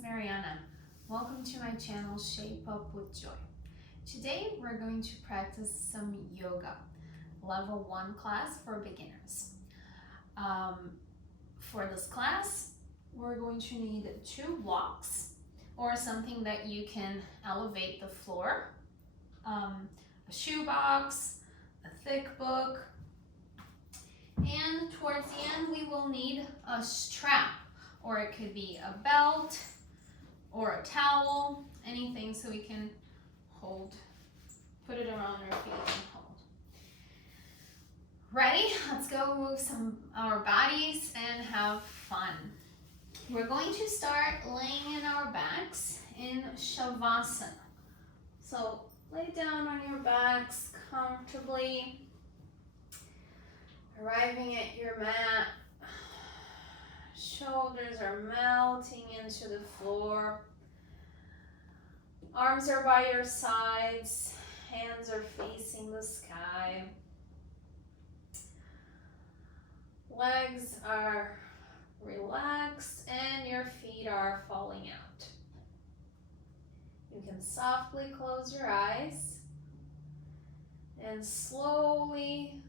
is Mariana. Welcome to my channel, Shape Up with Joy. Today we're going to practice some yoga, level 1 class for beginners. For this class, we're going to need 2 blocks or something that you can elevate the floor, a shoebox, a thick book, and towards the end we will need a strap, or it could be a belt or a towel, anything so we can hold, put it around our feet and hold. Ready? Let's go move our bodies and have fun. We're going to start laying in our backs in Shavasana. So lay down on your backs comfortably, arriving at your mat. Shoulders are melting into the floor. Arms are by your sides. Hands are facing the sky. Legs are relaxed and your feet are falling out. You can softly close your eyes and slowly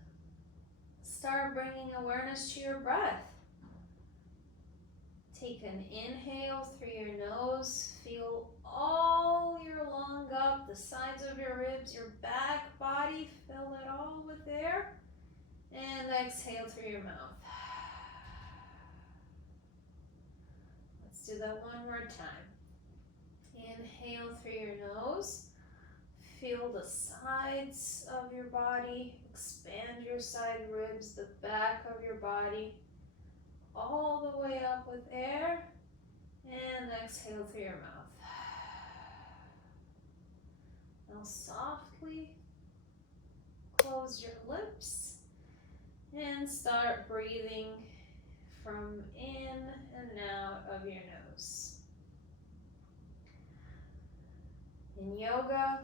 start bringing awareness to your breath. Take an inhale through your nose. Feel all your lung up, the sides of your ribs, your back body. Fill it all with air. And exhale through your mouth. Let's do that one more time. Inhale through your nose. Feel the sides of your body. Expand your side ribs, the back of your body. All the way up with air, and exhale through your mouth. Now softly close your lips and start breathing from in and out of your nose. In yoga,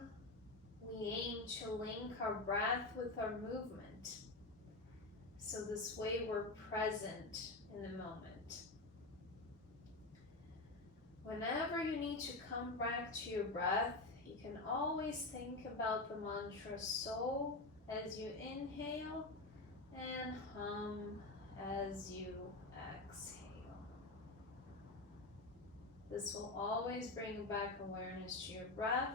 we aim to link our breath with our movement. So this way we're present in the moment. Whenever you need to come back to your breath, you can always think about the mantra so as you inhale and hum as you exhale. This will always bring back awareness to your breath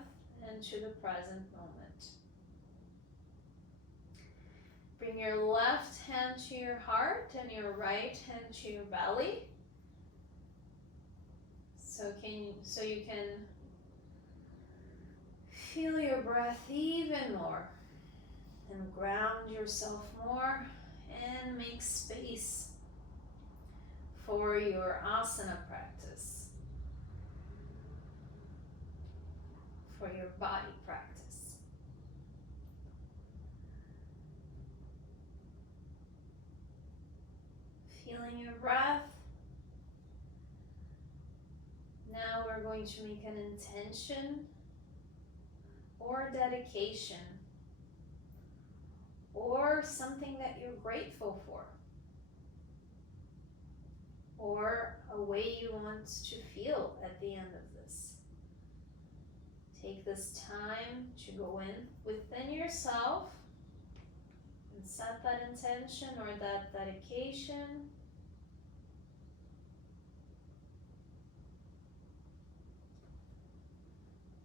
and to the present moment. Bring your left hand to your heart and your right hand to your belly. So you can feel your breath even more and ground yourself more and make space for your asana practice, for your body practice. Feeling your breath. Now we're going to make an intention or dedication or something that you're grateful for or a way you want to feel at the end of this. Take this time to go in within yourself and set that intention or that dedication.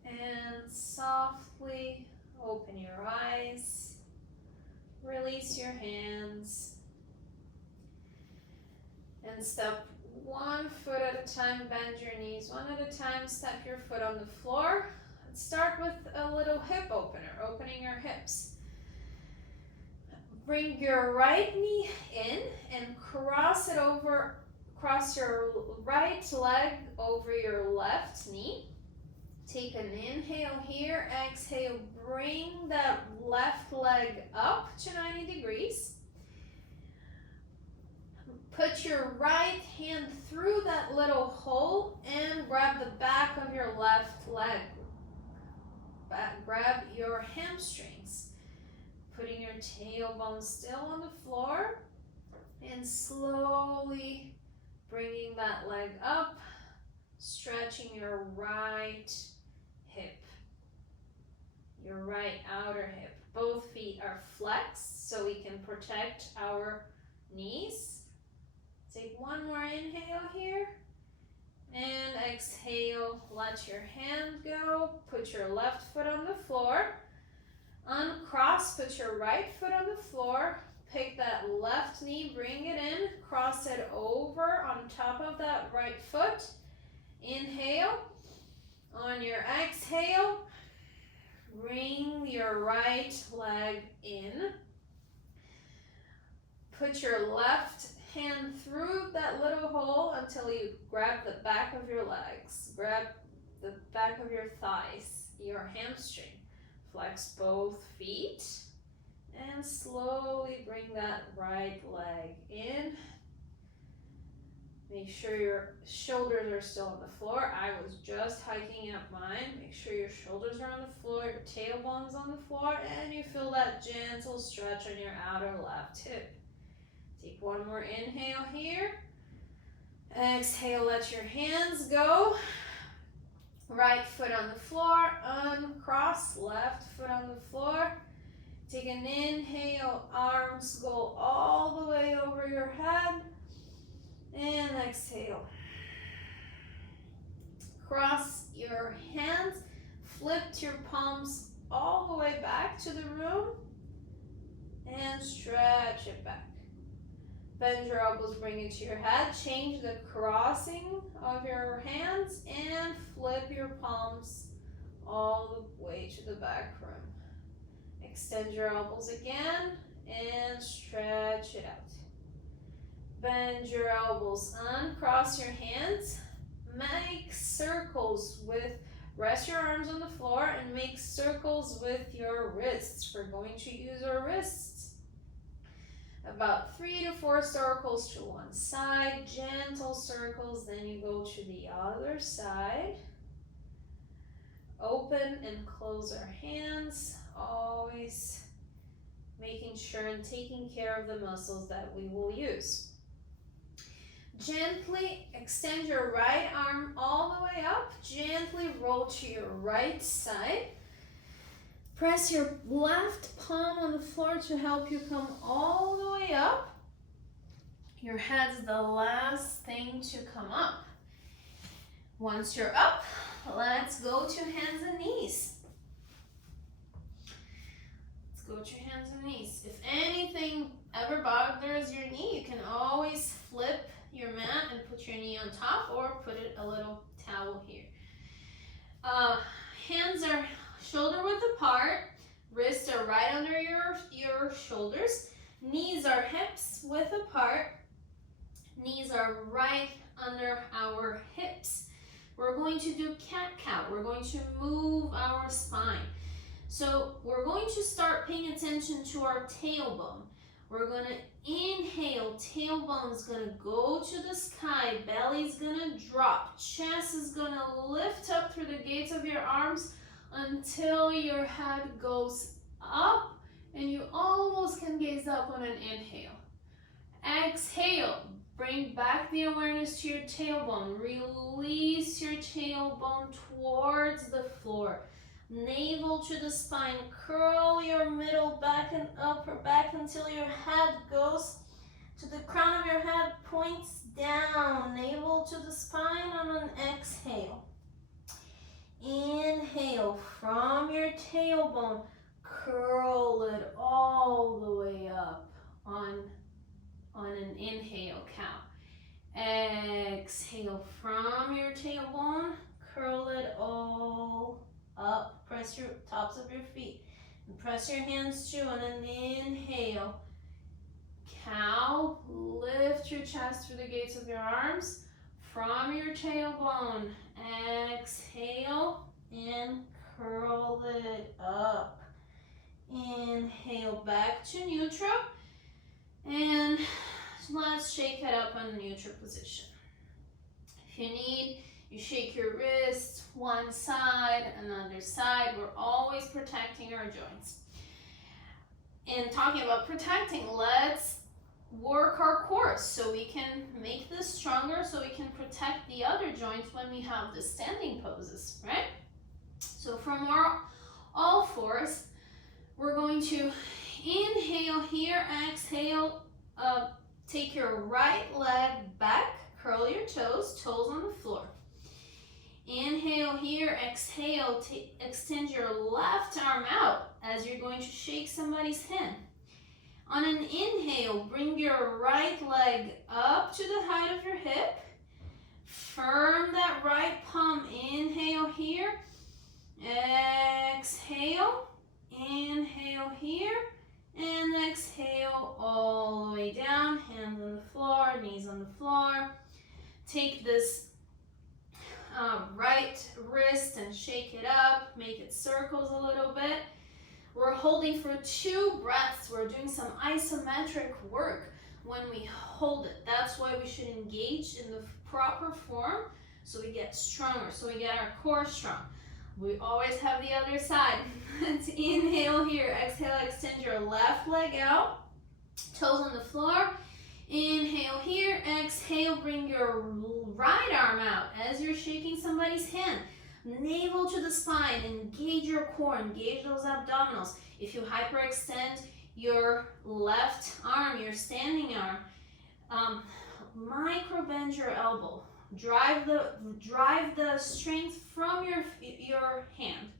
And softly open your eyes, release your hands, and step 1 foot at a time, bend your knees 1 at a time, step your foot on the floor. Let's start with a little hip opener, opening your hips. Bring your right knee in and cross your right leg over your left knee. Take an inhale here, exhale, bring that left leg up to 90 degrees. Put your right hand through that little hole and grab the back of your left leg. Grab your hamstrings. Putting your tailbone still on the floor and slowly bringing that leg up Stretching your right hip, your right outer hip. Both feet are flexed so we can protect our knees. Take one more inhale here. And exhale, let your hand go. Put your left foot on the floor. Uncross, put your right foot on the floor. Pick that left knee, bring it in. Cross it over on top of that right foot. Inhale. On your exhale, bring your right leg in. Put your left hand through that little hole until you grab the back of your legs. Grab the back of your thighs, your hamstring. Flex both feet and slowly bring that right leg in. Make sure your shoulders are still on the floor. I was just hiking up mine. Make sure your shoulders are on the floor, your tailbone's on the floor, and you feel that gentle stretch on your outer left hip. Take one more inhale here. Exhale, let your hands go. Right foot on the floor, uncross, left foot on the floor. Take an inhale, arms go all the way over your head. And exhale. Cross your hands, flip your palms all the way back to the room. And stretch it back. Bend your elbows, bring it to your head. Change the crossing of your hands and flip your palms all the way to the back room. Extend your elbows again and stretch it out. Bend your elbows, uncross your hands. Make circles rest your arms on the floor and make circles with your wrists. We're going to use our wrists. About 3 to 4 circles to one side, gentle circles, then you go to the other side. Open and close our hands, always making sure and taking care of the muscles that we will use. Gently extend your right arm all the way up, gently roll to your right side. Press your left palm on the floor to help you come all the way up. Your head's the last thing to come up. Once you're up, let's go to hands and knees. Let's go to hands and knees. If anything ever bothers your knee, you can always flip your mat and put your knee on top or put a little towel here. Hands are shoulder width apart, wrists are right under your shoulders, knees are hips width apart, knees are right under our hips. We're going to do cat-cow. We're going to move our spine. So we're going to start paying attention to our tailbone. We're going to inhale, tailbone's going to go to the sky, belly's going to drop, chest is going to lift up through the gates of your arms until your head goes up and you almost can gaze up on an inhale. Exhale, bring back the awareness to your tailbone. Release your tailbone towards the floor. Navel to the spine. Curl your middle back and upper back until your head goes to the crown of your head, points down. Navel to the spine on an exhale. Inhale from your tailbone. Curl it all the way up on an inhale cow. Exhale from your tailbone. Curl it all up. Press your tops of your feet. And press your hands too on an inhale. Cow. Lift your chest through the gates of your arms. From your tailbone. Exhale and curl it up. Inhale back to neutral. And let's shake it up on neutral position. If you need, you shake your wrists, one side, another side. We're always protecting our joints. And talking about protecting, let's work our core so we can make this stronger, so we can protect the other joints when we have the standing poses, right? So from our all fours, we're going to inhale here, exhale, take your right leg back, curl your toes, toes on the floor. Inhale here, exhale, extend your left arm out as you're going to shake somebody's hand. On an inhale, bring your right leg up to the height of your hip. Firm that right palm. Inhale here. Exhale. Inhale here. And exhale all the way down. Hands on the floor, knees on the floor. Take this right wrist and shake it up. Make it circles a little bit. We're holding for 2 breaths. We're doing some isometric work when we hold it. That's why we should engage in the proper form so we get stronger, so we get our core strong. We always have the other side. Let's inhale here. Exhale, extend your left leg out. Toes on the floor. Inhale here. Exhale, bring your right arm out as you're shaking somebody's hand. Navel to the spine, engage your core, engage those abdominals. If you hyperextend your left arm, your standing arm, micro bend your elbow. Drive the strength from your hand.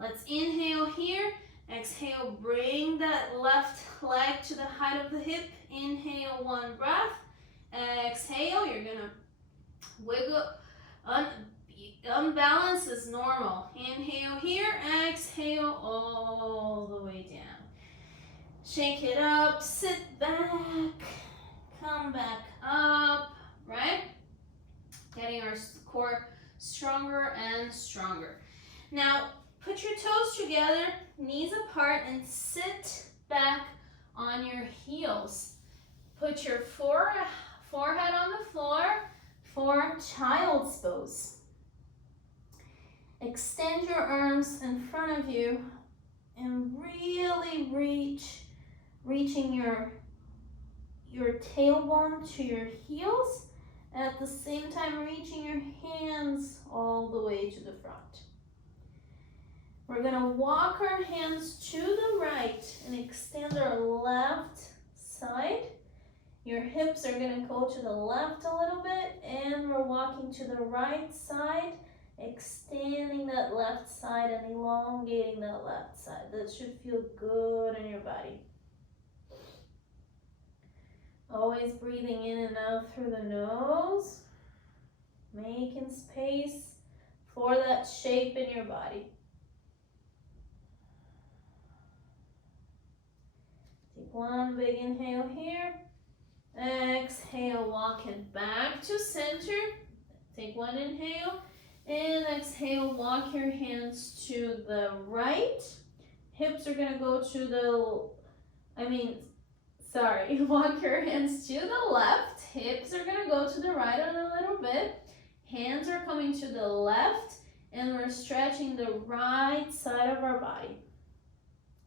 Let's inhale here. Exhale, bring that left leg to the height of the hip. Inhale, 1 breath. Exhale, you're gonna wiggle. Unbalance is normal. Inhale here, exhale all the way down. Shake it up, sit back, come back up, right? Getting our core stronger and stronger. Now, put your toes together, knees apart, and sit back on your heels. Put your forehead on the floor for child's pose. Extend your arms in front of you and really reaching your tailbone to your heels, and at the same time reaching your hands all the way to the front. We're gonna walk our hands to the right and extend our left side. Your hips are gonna go to the left a little bit, and we're walking to the right side, extending that left side and elongating that left side. That should feel good in your body. Always breathing in and out through the nose, making space for that shape in your body. Take 1 big inhale here. Exhale, walk it back to center. Take 1 inhale. And exhale, walk your hands to the right. Hips are gonna go to walk your hands to the left. Hips are gonna go to the right a little bit. Hands are coming to the left, and we're stretching the right side of our body.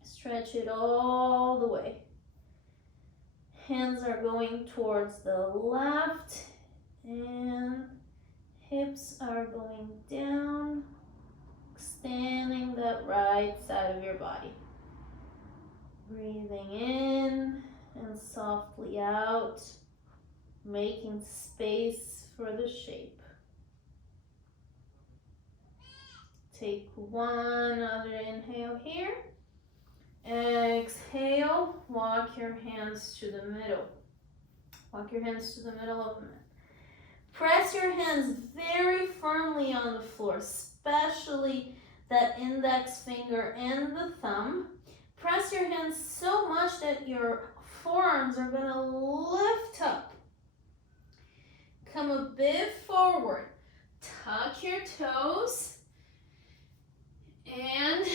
Stretch it all the way. Hands are going towards the left, and hips are going down, extending that right side of your body. Breathing in and softly out, making space for the shape. Take 1 other inhale here. Exhale, walk your hands to the middle. Walk your hands to the middle of the mat. Press your hands very firmly on the floor, especially that index finger and the thumb. Press your hands so much that your forearms are gonna lift up. Come a bit forward. Tuck your toes and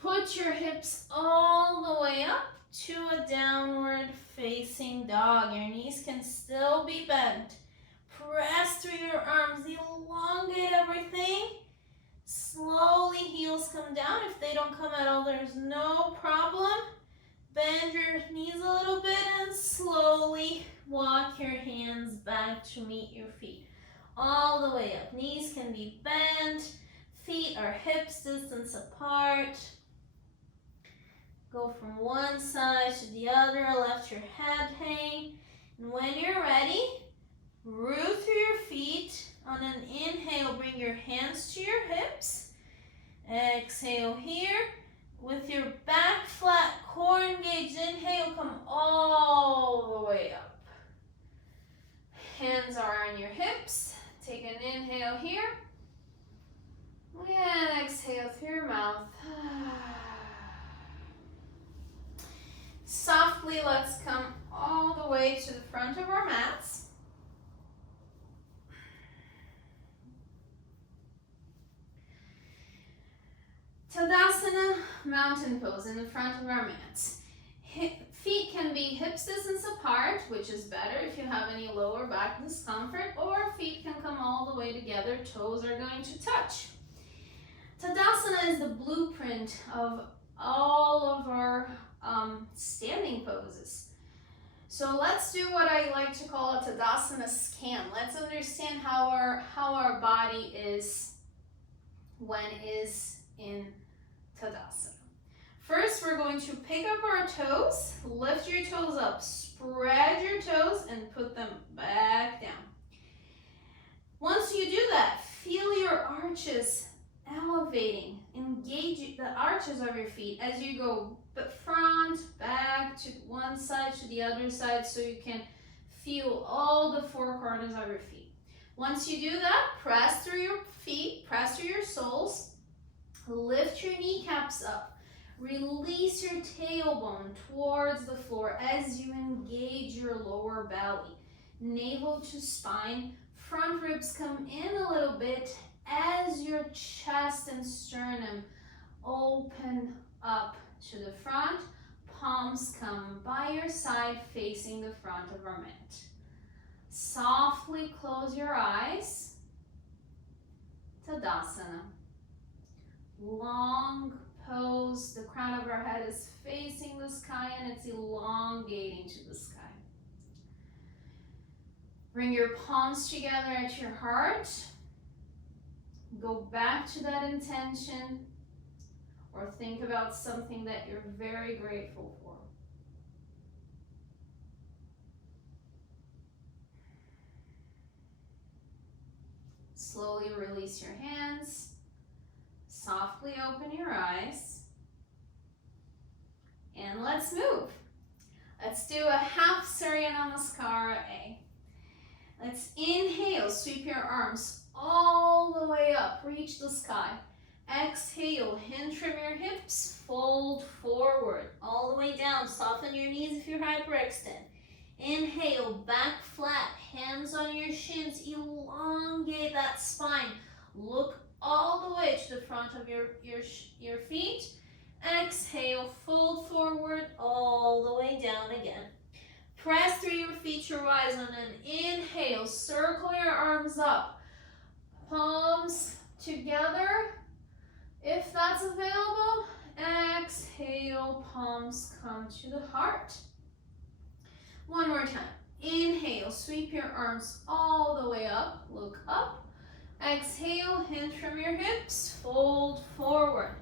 put your hips all the way up to a downward facing dog. Your knees can still be bent. Press through your arms, elongate everything. Slowly heels come down. If they don't come at all, there's no problem. bend your knees a little bit and slowly walk your hands back to meet your feet. All the way up. Knees can be bent. Feet are hips distance apart. Go from one side to the other. Let your head hang. And when you're ready, root through your feet. On an inhale, bring your hands to your hips. Exhale here. With your back flat, core engaged, inhale, come all the way up. Hands are on your hips. Take an inhale here. And exhale through your mouth. Softly, let's come all the way to the front of our mats. Tadasana, mountain pose in the front of our mats. Feet can be hips distance apart, which is better if you have any lower back discomfort, or feet can come all the way together, toes are going to touch. Tadasana is the blueprint of all of our standing poses. So let's do what I like to call a Tadasana scan. Let's understand how our body is when it is in Tadasana. First, we're going to pick up our toes, lift your toes up, spread your toes, and put them back down. Once you do that, feel your arches elevating. Engage the arches of your feet as you go front, back, to one side, to the other side, so you can feel all the four corners of your feet. Once you do that, press through your feet, press through your soles, lift your kneecaps up. Release your tailbone towards the floor as you engage your lower belly. Navel to spine, front ribs come in a little bit as your chest and sternum open up to the front. Palms come by your side facing the front of our mat. Softly close your eyes. Tadasana. Long pose, the crown of our head is facing the sky and it's elongating to the sky. Bring your palms together at your heart. Go back to that intention or think about something that you're very grateful for. Slowly release your hands. Softly open your eyes. And let's move. Let's do a half Surya Namaskara A. Let's inhale, sweep your arms all the way up, reach the sky. Exhale, hinge from your hips, fold forward, all the way down. Soften your knees if you're hyperextend. Inhale, back flat, hands on your shins, elongate that spine. Look all the way to the front of your feet. Exhale, fold forward, all the way down again. Press through your feet to rise on an inhale. Circle your arms up. Palms together, if that's available. Exhale, palms come to the heart. One more time. Inhale, sweep your arms all the way up. Look up. Exhale, hinge from your hips, fold forward.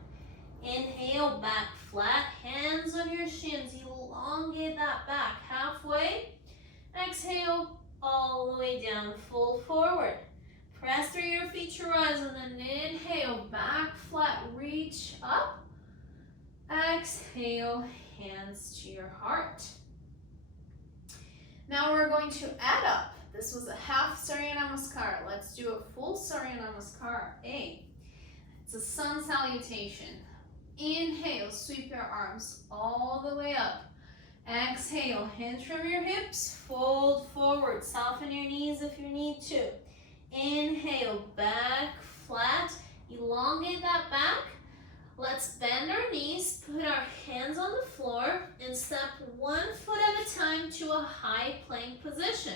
Inhale, back flat, hands on your shins, elongate that back halfway. Exhale, all the way down, fold forward. Press through your feet to rise and then inhale, back flat, reach up. Exhale, hands to your heart. Now we're going to add up. This was a half Surya Namaskara. Let's do a full Surya Namaskara A. It's a sun salutation. Inhale, sweep your arms all the way up. Exhale, hinge from your hips, fold forward. Soften your knees if you need to. Inhale, back flat, elongate that back. Let's bend our knees, put our hands on the floor, and step 1 foot at a time to a high plank position.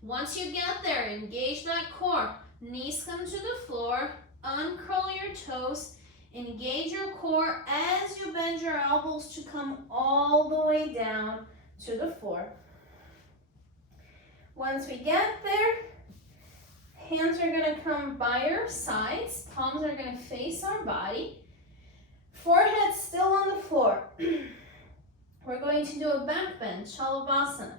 Once you get there, engage that core. Knees come to the floor, uncurl your toes, Engage your core as you bend your elbows to come all the way down to the floor. Once we get there, hands are going to come by your sides. Palms are going to face our body. Forehead still on the floor. We're going to do a back bend, Shalavasana.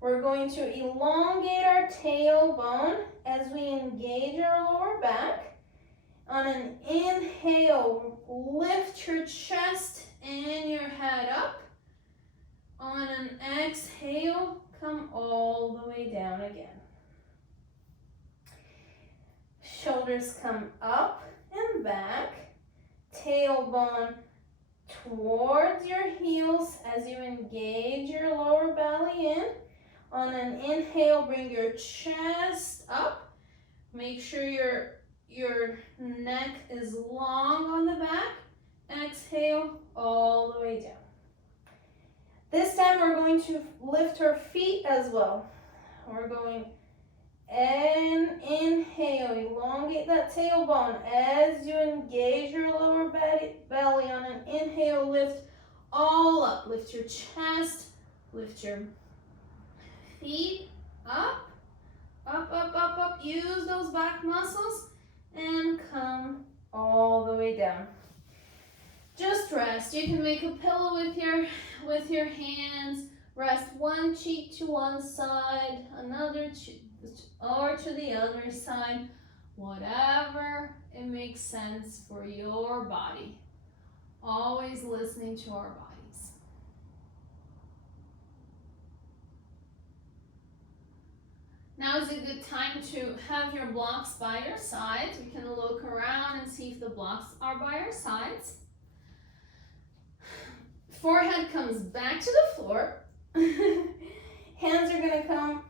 We're going to elongate our tailbone as we engage our lower back. On an inhale, lift your chest and your head up. On an exhale, come all the way down again. Shoulders come up and back. Tailbone towards your heels as you engage your lower belly in. On an inhale, bring your chest up. Make sure your neck is long on the back. Exhale all the way down. This time we're going to lift our feet as well. We're going and inhale, elongate that tailbone as you engage your lower belly. On an inhale, lift all up. Lift your chest, lift your feet up, up, up, up, up. Use those back muscles and come all the way down. Just rest. You can make a pillow with your hands. Rest one cheek to one side, another cheek or to the other side, whatever it makes sense for your body. Always listening to our bodies. Now is a good time to have your blocks by your sides. We can look around and see if the blocks are by our sides. Forehead comes back to the floor. Hands are going to come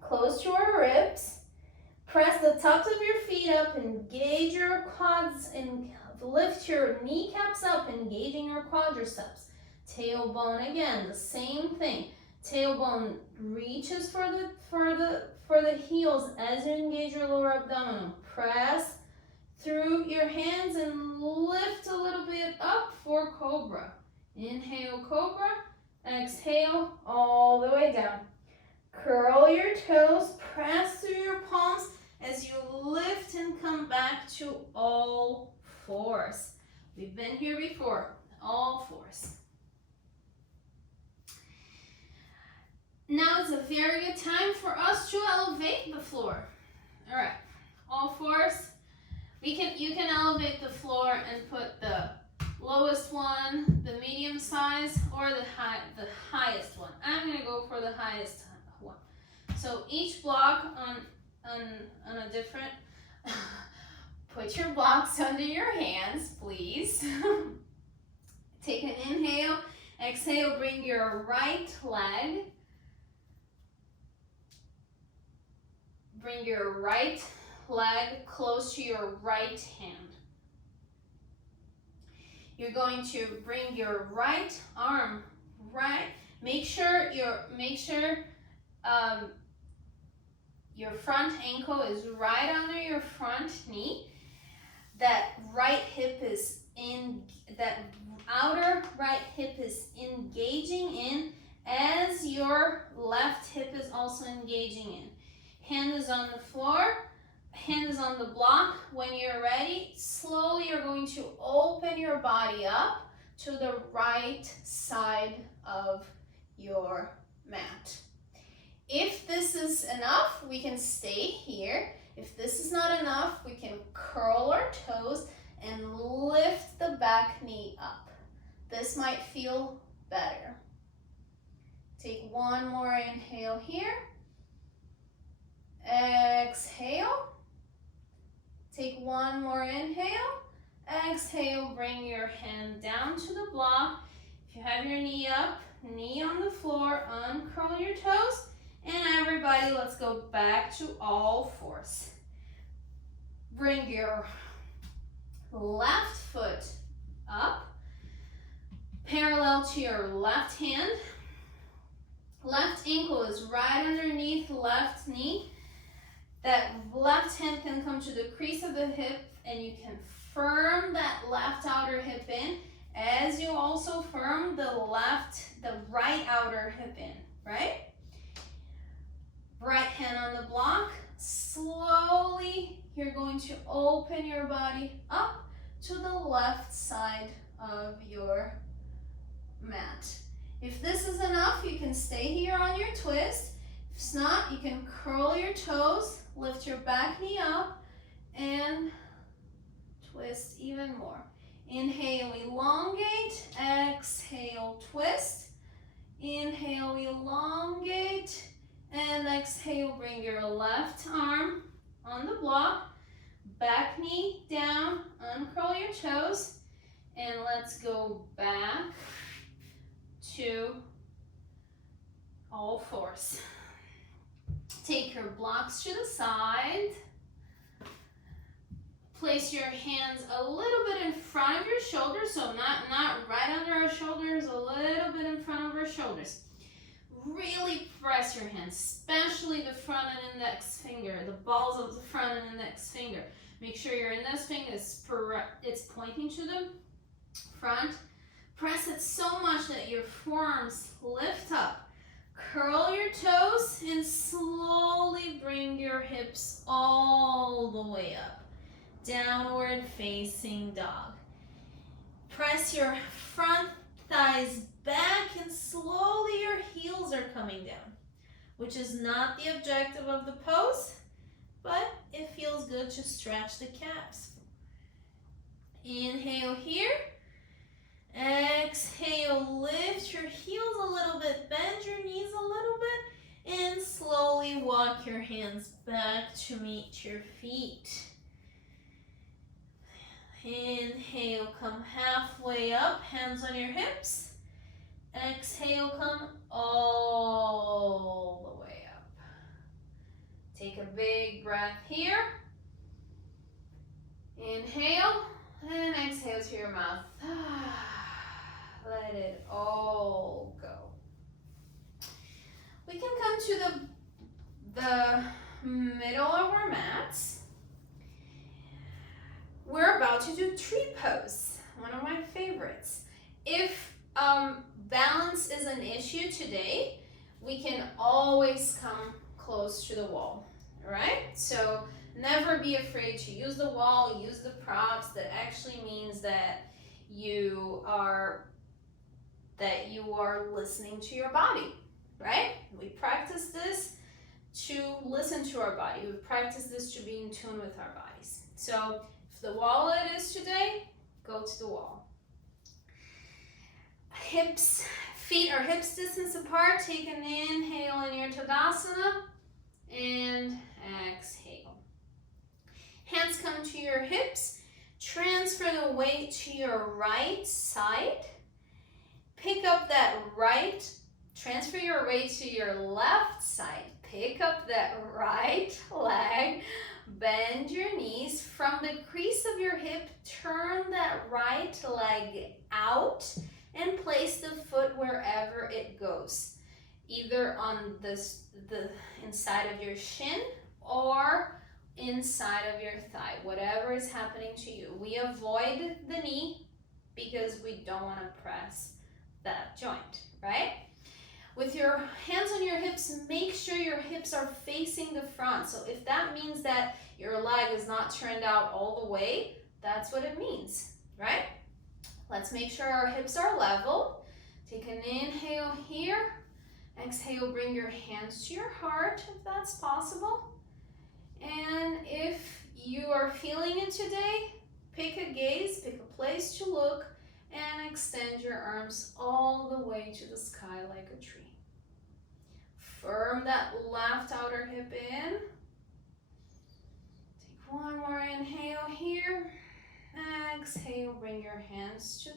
close to our ribs. Press the tops of your feet up, engage your quads, and lift your kneecaps up, engaging your quadriceps. Tailbone again, the same thing. Tailbone reaches for the heels as you engage your lower abdominal. Press through your hands and lift a little bit up for cobra. Inhale, cobra. Exhale, all the way down. Curl your toes, press through your palms as you lift and come back to all fours. We've been here before, all fours. Now is a very good time for us to elevate the floor. All right, all fours. You can elevate the floor and put the lowest one, the medium size, or the highest one. I'm gonna go for the highest one. So each block on a different. Put your blocks under your hands, please. Take an inhale, exhale. Bring your right leg. Bring your right leg close to your right hand. You're going to bring your right arm right. Make sure your front ankle is right under your front knee. That right hip is in. That outer right hip is engaging in as your left hip is also engaging in. Hand is on the floor. Hand is on the block. When you're ready, slowly you're going to open your body up to the right side of your mat. If this is enough, we can stay here. If this is not enough, we can curl our toes and lift the back knee up. This might feel better. Take one more inhale here. Exhale. Take one more inhale. Exhale, bring your hand down to the block. If you have your knee up, knee on the floor, uncurl your toes. And everybody, let's go back to all fours. Bring your left foot up, parallel to your left hand. Left ankle is right underneath left knee. That left hand can come to the crease of the hip and you can firm that left outer hip in as you also firm the right outer hip in, right? Right hand on the block. Slowly, you're going to open your body up to the left side of your mat. If this is enough, you can stay here on your twist. If it's not, you can curl your toes, lift your back knee up, and twist even more. Inhale, elongate. Exhale, twist. Inhale, elongate. And exhale, bring your left arm on the block. Back knee down, uncurl your toes. And let's go back to all fours. Take your blocks to the side. Place your hands a little bit in front of your shoulders, so not right under our shoulders, a little bit in front of our shoulders. Really press your hands, especially the front and index finger, the balls of the front and index finger. Make sure your index finger it's pointing to the front. Press it so much that your forearms lift up. Curl your toes and slowly bring your hips all the way up. Downward facing dog. Press your front thighs back and slowly your heels are coming down, which is not the objective of the pose, but it feels good to stretch the calves. Inhale here. Exhale, lift your heels a little bit, bend your knees a little bit, and slowly walk your hands back to meet your feet. Inhale, come halfway up, hands on your hips. Exhale, come all the way up. Take a big breath here. Inhale, and exhale to your mouth. Let it all go. We can come to the middle of our mats. We're about to do tree pose, one of my favorites. If balance is an issue today, we can always come close to the wall, all right? So never be afraid to use the wall, use the props. That actually means that you are listening to your body, right? We practice this to listen to our body. We practice this to be in tune with our bodies. So if the wall it is today, go to the wall. Feet are hips distance apart. Take an inhale in your Tadasana and exhale. Hands come to your hips. Transfer the weight to your right side. Pick up that right, transfer your weight to your left side. Pick up that right leg, bend your knees. From the crease of your hip, turn that right leg out and place the foot wherever it goes. Either on the inside of your shin or inside of your thigh, whatever is happening to you. We avoid the knee because we don't want to press that joint, right? With your hands on your hips, make sure your hips are facing the front. So if that means that your leg is not turned out all the way, that's what it means, right? Let's make sure our hips are level. Take an inhale here. Exhale, bring your hands to your heart if that's possible. And if you are feeling it today, pick a gaze, pick a place to look, and extend your arms all the way to the sky like a tree. Firm that left outer hip in. Take one more inhale here. Exhale, bring your hands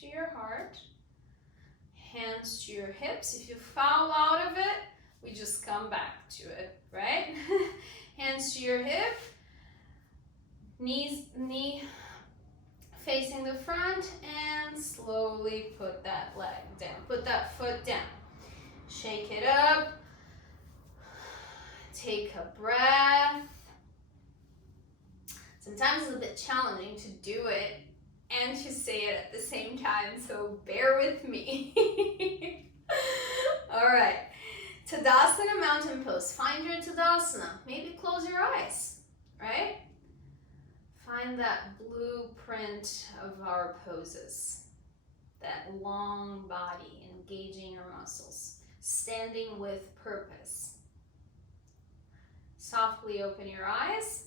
to your heart. Hands to your hips. If you fall out of it, we just come back to it, right? Hands to your hip. Knee facing the front, and slowly put that leg down. Put that foot down. Shake it up. Take a breath. Sometimes it's a bit challenging to do it and to say it at the same time, so bear with me. All right, Tadasana, mountain pose. Find your Tadasana. Maybe close your eyes, right? Find that blueprint of our poses. That long body, engaging your muscles. Standing with purpose. Softly open your eyes.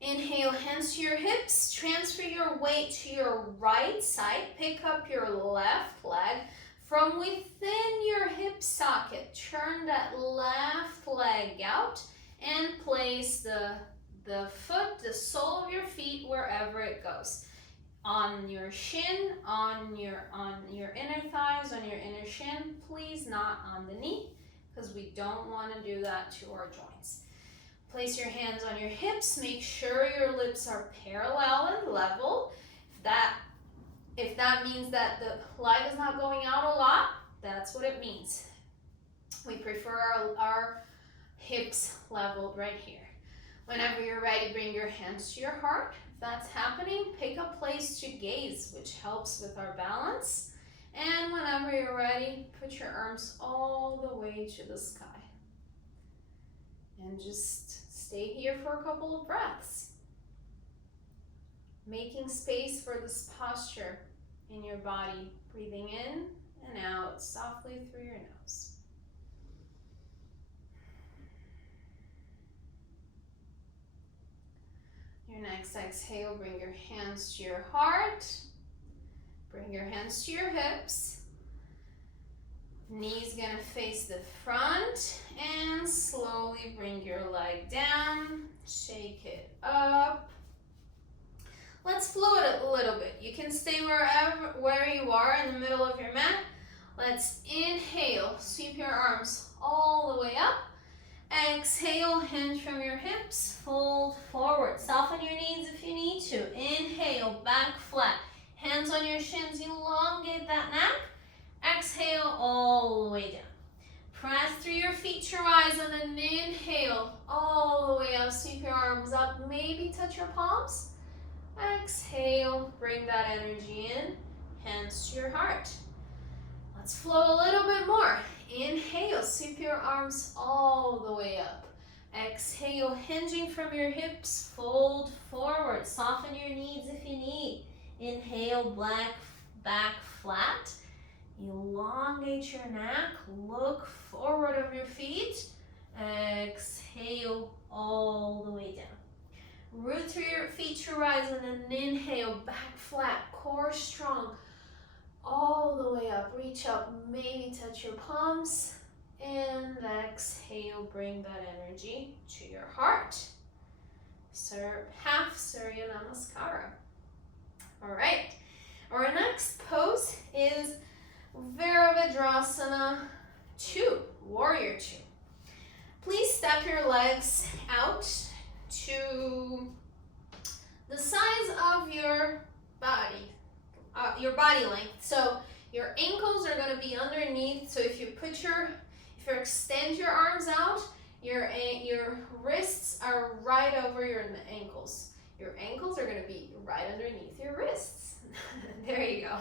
Inhale, hands to your hips. Transfer your weight to your right side. Pick up your left leg. From within your hip socket, turn that left leg out and place the foot, the sole of your feet, wherever it goes. On your shin, on your inner thighs, on your inner shin. Please not on the knee, because we don't want to do that to our joints. Place your hands on your hips. Make sure your lips are parallel and level. If that means that the leg is not going out a lot, that's what it means. We prefer our hips leveled right here. Whenever you're ready, bring your hands to your heart. If that's happening, pick a place to gaze, which helps with our balance. And whenever you're ready, put your arms all the way to the sky. And just stay here for a couple of breaths. Making space for this posture in your body. Breathing in and out softly through your nose. Your next exhale, bring your hands to your heart. Bring your hands to your hips. Knees gonna face the front and slowly bring your leg down. Shake it up. Let's float it a little bit. You can stay where you are in the middle of your mat. Let's inhale, sweep your arms all the way up. Exhale, hinge from your hips, fold forward. Soften your knees if you need to. Inhale, back flat. Hands on your shins, elongate that neck. Exhale, all the way down. Press through your feet to rise, and then inhale, all the way up. Sweep your arms up, maybe touch your palms. Exhale, bring that energy in. Hands to your heart. Let's flow a little bit more. Inhale, sweep your arms all the way up. Exhale, hinging from your hips, fold forward. Soften your knees if you need. Inhale, back flat. Elongate your neck. Look forward of your feet. Exhale, all the way down. Root through your feet to rise, and then inhale, back flat, core strong. All the way up, reach up, maybe touch your palms, and exhale, bring that energy to your heart. Half Surya Namaskara. All right, our next pose is Virabhadrasana 2, Warrior 2. Please step your legs out to the size of your body length. So your ankles are going to be underneath. So if you extend your arms out, your wrists are right over your ankles. Your ankles are going to be right underneath your wrists. There you go.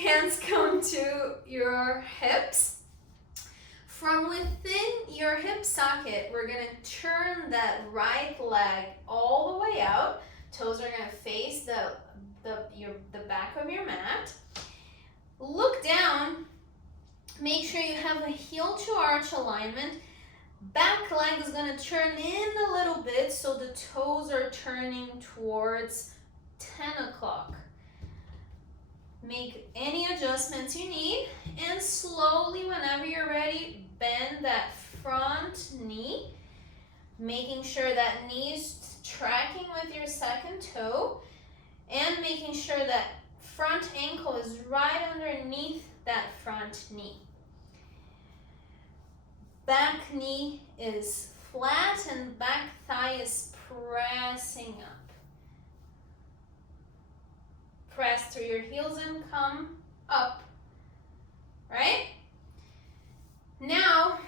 Hands come to your hips. From within your hip socket, we're going to turn that right leg all the way out. Toes are going to face the back of your mat. Look down. Make sure you have a heel to arch alignment. Back leg is going to turn in a little bit, so the toes are turning towards 10 o'clock. Make any adjustments you need, and slowly, whenever you're ready, bend that front knee, making sure that knee is tracking with your second toe, and making sure that front ankle is right underneath that front knee. Back knee is flat and back thigh is pressing up. Press through your heels and come up, right? Now,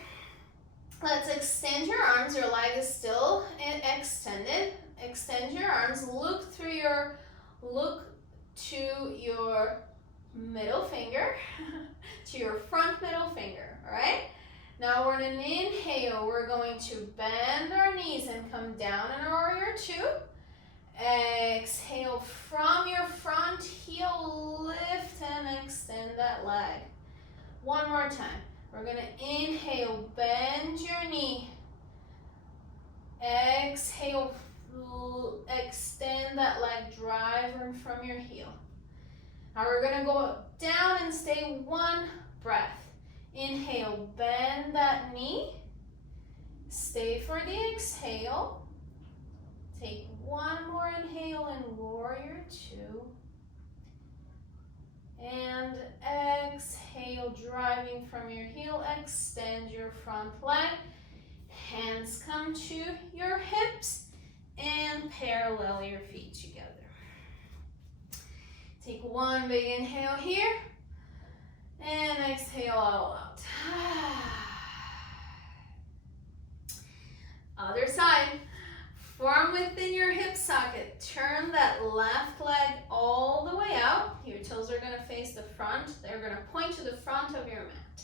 Let's extend your arms. Your leg is still extended. Extend your arms. Look to your middle finger, to your front middle finger. All right. Now we're gonna inhale. We're going to bend our knees and come down in warrior two. Exhale from your front heel. Lift and extend that leg. One more time. We're gonna inhale, bend your knee. Exhale, extend that leg, drive in from your heel. Now we're gonna go down and stay one breath. Inhale, bend that knee. Stay for the exhale. Take one more inhale in warrior two. And exhale, driving from your heel, extend your front leg. Hands come to your hips and parallel your feet together. Take one big inhale here and exhale all out. Other side. Form within your hip socket. Turn that left leg all the way out. Your toes are going to face the front. They're going to point to the front of your mat.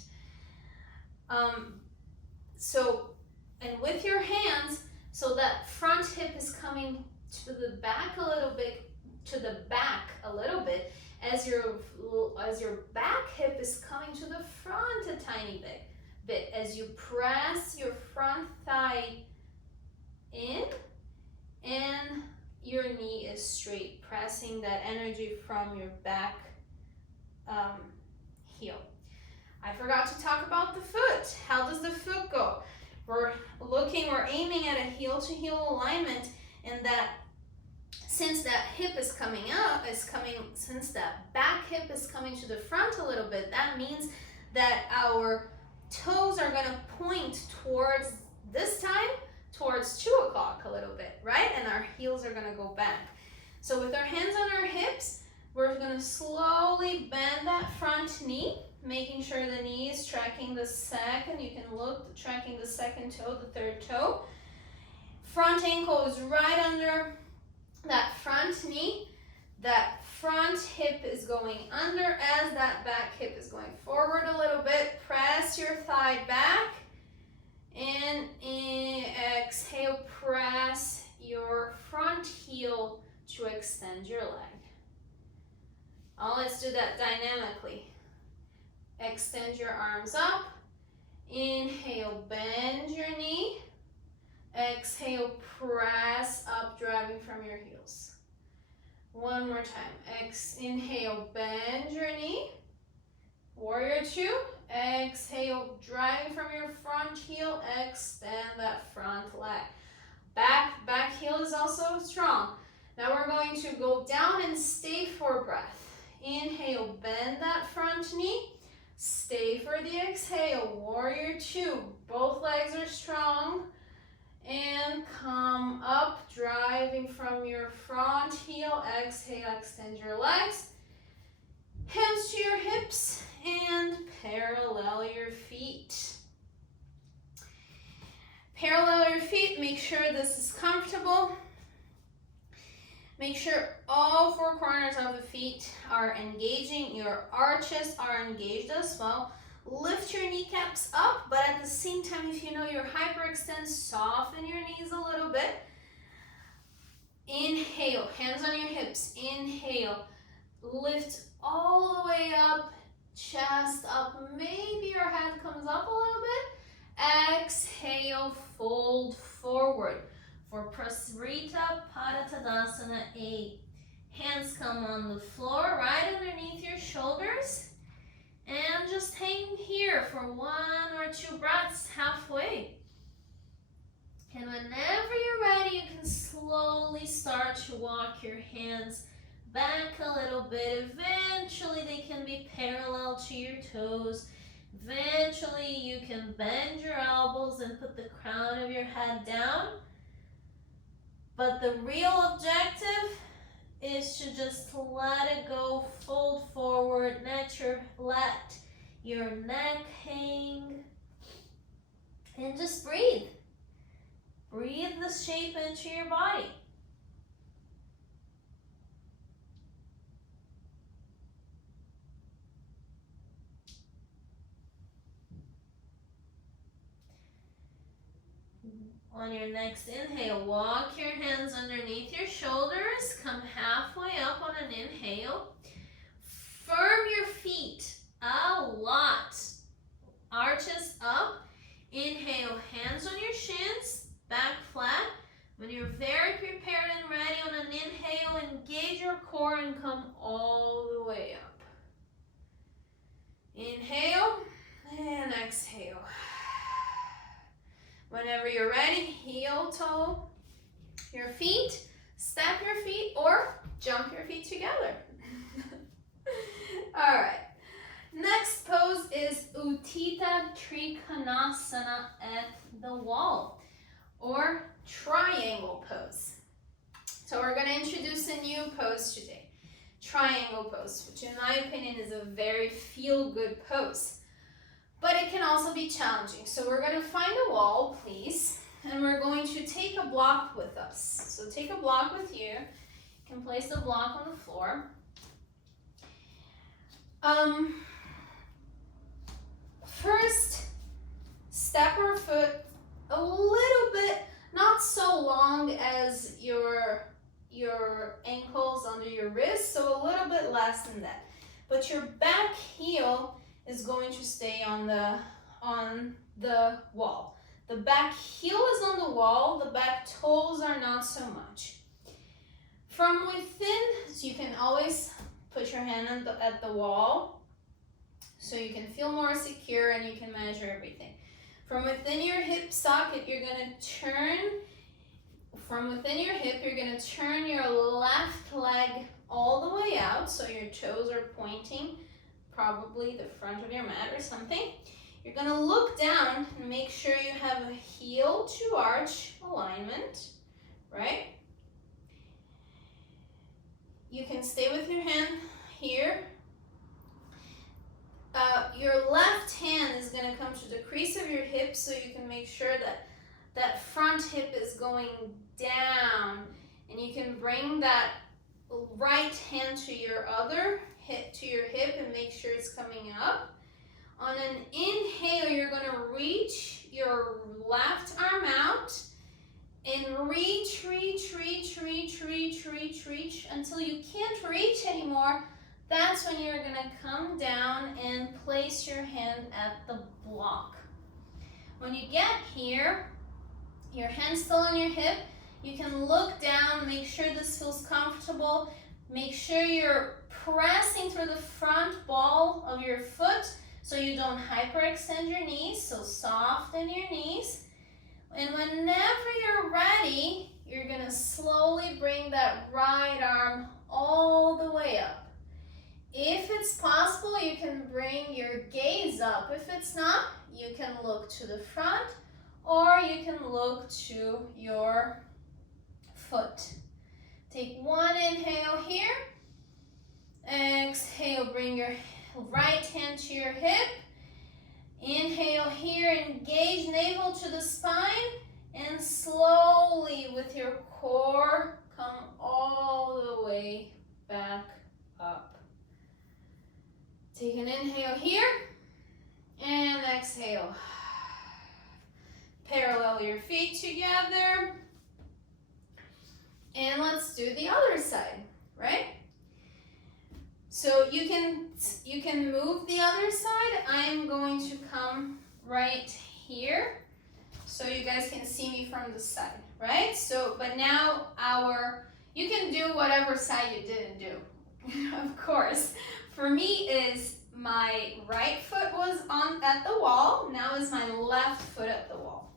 And with your hands, so that front hip is coming to the back a little bit, as your back hip is coming to the front a tiny bit. As you press your front thigh in, and your knee is straight, pressing that energy from your back heel. I forgot to talk about the foot. How does the foot go? We're aiming at a heel to heel alignment, and that since that hip is since that back hip is coming to the front a little bit, that means that our toes are gonna point towards this time, towards 2 o'clock a little bit, right? And our heels are gonna go back. So with our hands on our hips, we're gonna slowly bend that front knee, making sure the knee is tracking the second. You can look, tracking the second toe, the third toe. Front ankle is right under that front knee. That front hip is going under as that back hip is going forward a little bit. Press your thigh back. And exhale, press your front heel to extend your leg. Let's do that dynamically. Extend your arms up. Inhale, bend your knee. Exhale, press up, driving from your heels. One more time. Inhale, bend your knee. Warrior two. Exhale, driving from your front heel. Extend that front leg. Back heel is also strong. Now we're going to go down and stay for breath. Inhale, bend that front knee. Stay for the exhale. Warrior two. Both legs are strong. And come up, driving from your front heel. Exhale, extend your legs. Hands to your hips and parallel your feet. Parallel your feet. Make sure this is comfortable. Make sure all 4 corners of the feet are engaging. Your arches are engaged as well. Lift your kneecaps up, but at the same time, if you know you're hyperextend, soften your knees a little bit. Inhale, hands on your hips. Inhale, lift all the way up, chest up. Maybe your head comes up a little bit. Exhale, fold forward for Prasrita Padottanasana 8. Hands come on the floor right underneath your shoulders. And just hang here for 1 or 2 breaths halfway. And whenever you're ready, you can slowly start to walk your hands back a little bit. Eventually, they can be parallel to your toes. Eventually, you can bend your elbows and put the crown of your head down. But the real objective is to just let it go, fold forward, let your neck hang, and just breathe. Breathe the shape into your body. On your next inhale, walk your hands underneath your shoulders. Come halfway up on an inhale. Firm your feet a lot. Arches up. Inhale, hands on your shins, back flat. When you're very prepared and ready on an inhale, engage your core and come all the way up. Inhale and exhale. Whenever you're ready, heel toe your feet, step your feet, or jump your feet together. All right. Next pose is Utthita Trikonasana at the wall, or triangle pose. So we're going to introduce a new pose today, triangle pose, which in my opinion is a very feel-good pose. But it can also be challenging. So we're going to find a wall, please, and we're going to take a block with us. So take a block with you. You can place the block on the floor. First, step our foot a little bit, not so long as your ankles under your wrist, so a little bit less than that. But your back heel is going to stay on the wall. The back heel is on the wall, the back toes are not so much. From within, so you can always put your hand at the wall so you can feel more secure and you can measure everything. From within your hip socket, you're gonna turn, from within your hip, you're gonna turn your left leg all the way out, so your toes are pointing, probably the front of your mat or something. You're gonna look down and make sure you have a heel to arch alignment, right? You can stay with your hand here. Your left hand is gonna come to the crease of your hip, so you can make sure that that front hip is going down, and you can bring that right hand to your other hip, to your hip, and make sure it's coming up. On an inhale, you're gonna reach your left arm out and reach until you can't reach anymore. That's when you're gonna come down and place your hand at the block. When you get here, your hand's still on your hip, you can look down, make sure this feels comfortable, make sure you're pressing through the front ball of your foot so you don't hyperextend your knees, so soften your knees. And whenever you're ready, you're gonna slowly bring that right arm all the way up. If it's possible, you can bring your gaze up. If it's not, you can look to the front or you can look to your foot. Take one inhale here. Exhale, bring your right hand to your hip. Inhale here, engage navel to the spine, and slowly with your core, come all the way back up. Take an inhale here, and exhale. Parallel your feet together. And let's do the other side, right? So you can move the other side. I'm going to come right here so you guys can see me from the side, right? So, but now you can do whatever side you didn't do, of course. For me is my right foot was at the wall, now is my left foot at the wall.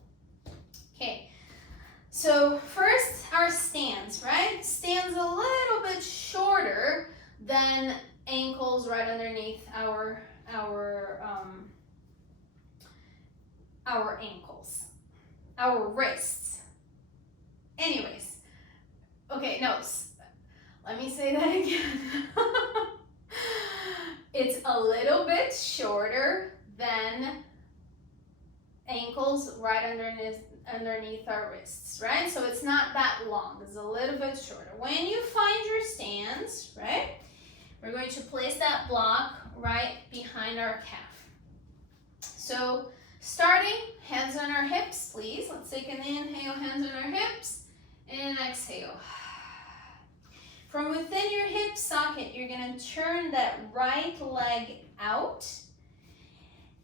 Okay, so first our stance, right? Stands a little bit shorter than ankles right underneath our ankles, our wrists. Anyways, okay, no, let me say that again. It's a little bit shorter than ankles right underneath our wrists, right? So it's not that long, it's a little bit shorter. When you find your stance, right, we're going to place that block right behind our calf. So starting, hands on our hips, please. Let's take an inhale, hands on our hips, and exhale. From within your hip socket, you're gonna turn that right leg out,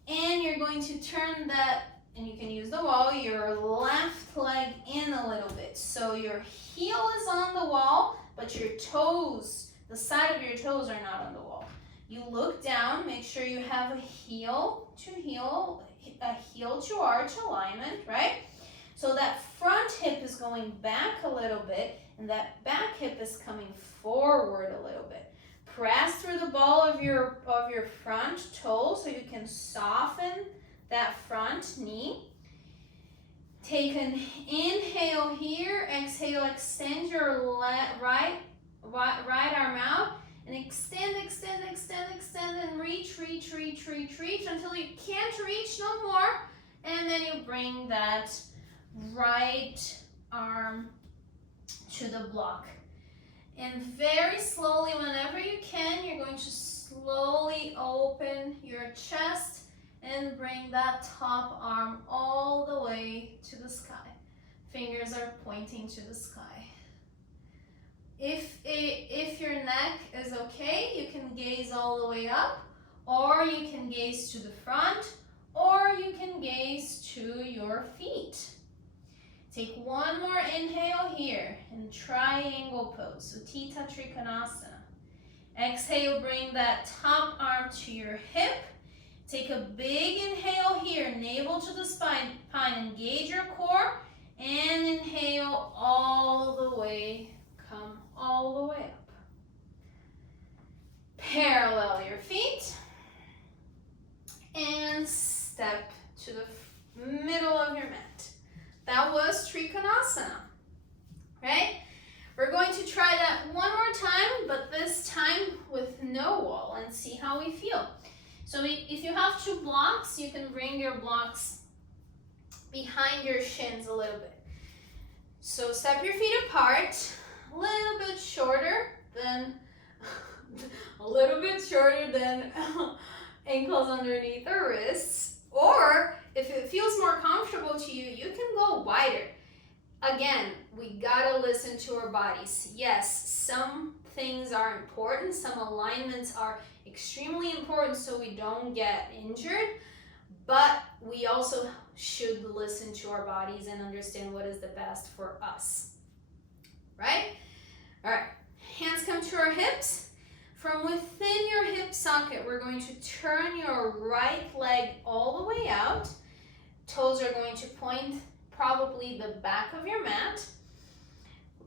and you're going to turn that, and you can use the wall, your left leg in a little bit. So your heel is on the wall, but your toes, the side of your toes are not on the wall. You look down, make sure you have a heel to arch alignment, right? So that front hip is going back a little bit, and that back hip is coming forward a little bit. Press through the ball of your front toe so you can soften that front knee. Take an inhale here, exhale, extend your right arm out, and extend, and reach until you can't reach no more, and then you bring that right arm to the block. And very slowly, whenever you can, you're going to slowly open your chest and bring that top arm all the way to the sky. Fingers are pointing to the sky. If your neck is okay, you can gaze all the way up, or you can gaze to the front, or you can gaze to your feet. Take one more inhale here in triangle pose, Utthita Trikonasana. Exhale, bring that top arm to your hip. Take a big inhale here, navel to the spine, engage your core, and inhale all the way, come all the way up. Parallel your feet, and step to the middle of your mat. That was Trikonasana, right? We're going to try that one more time, but this time with no wall, and see how we feel. So if you have two blocks, you can bring your blocks behind your shins a little bit. So step your feet apart, a little bit shorter than ankles underneath the wrists. Or if it feels more comfortable to you, you can go wider. Again, we gotta listen to our bodies. Yes, some things are important, some alignments are extremely important so we don't get injured, but we also should listen to our bodies and understand what is the best for us, right? All right, hands come to our hips. From within your hip socket, we're going to turn your right leg all the way out. Toes are going to point probably the back of your mat.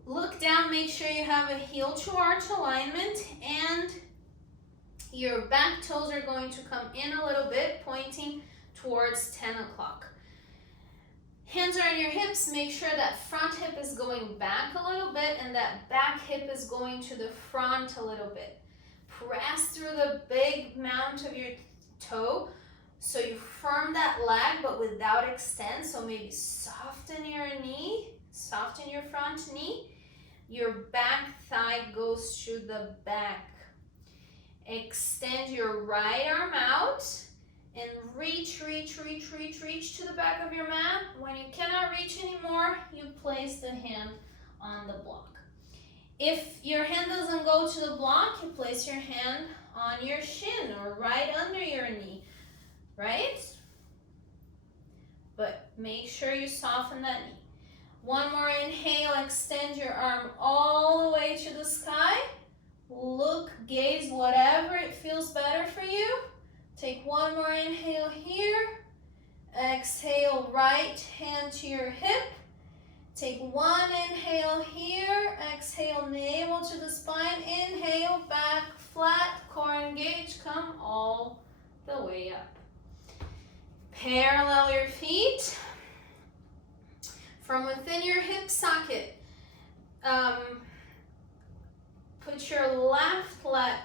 Look down, make sure you have a heel to arch alignment, and your back toes are going to come in a little bit, pointing towards 10 o'clock. Hands are on your hips, make sure that front hip is going back a little bit and that back hip is going to the front a little bit. Press through the big mount of your toe so you firm that leg but without extend. So maybe soften your knee, soften your front knee. Your back thigh goes to the back. Extend your right arm out and reach to the back of your mat. When you cannot reach anymore, you place the hand on the block. If your hand doesn't go to the block, you place your hand on your shin or right under your knee, right? But make sure you soften that knee. One more inhale, extend your arm all the way to the sky. Look, gaze, whatever it feels better for you. Take one more inhale here. Exhale, right hand to your hip. Take one inhale here. Exhale, navel to the spine. Inhale, back flat, core engaged. Come all the way up. Parallel your feet. From within your hip socket, put your left leg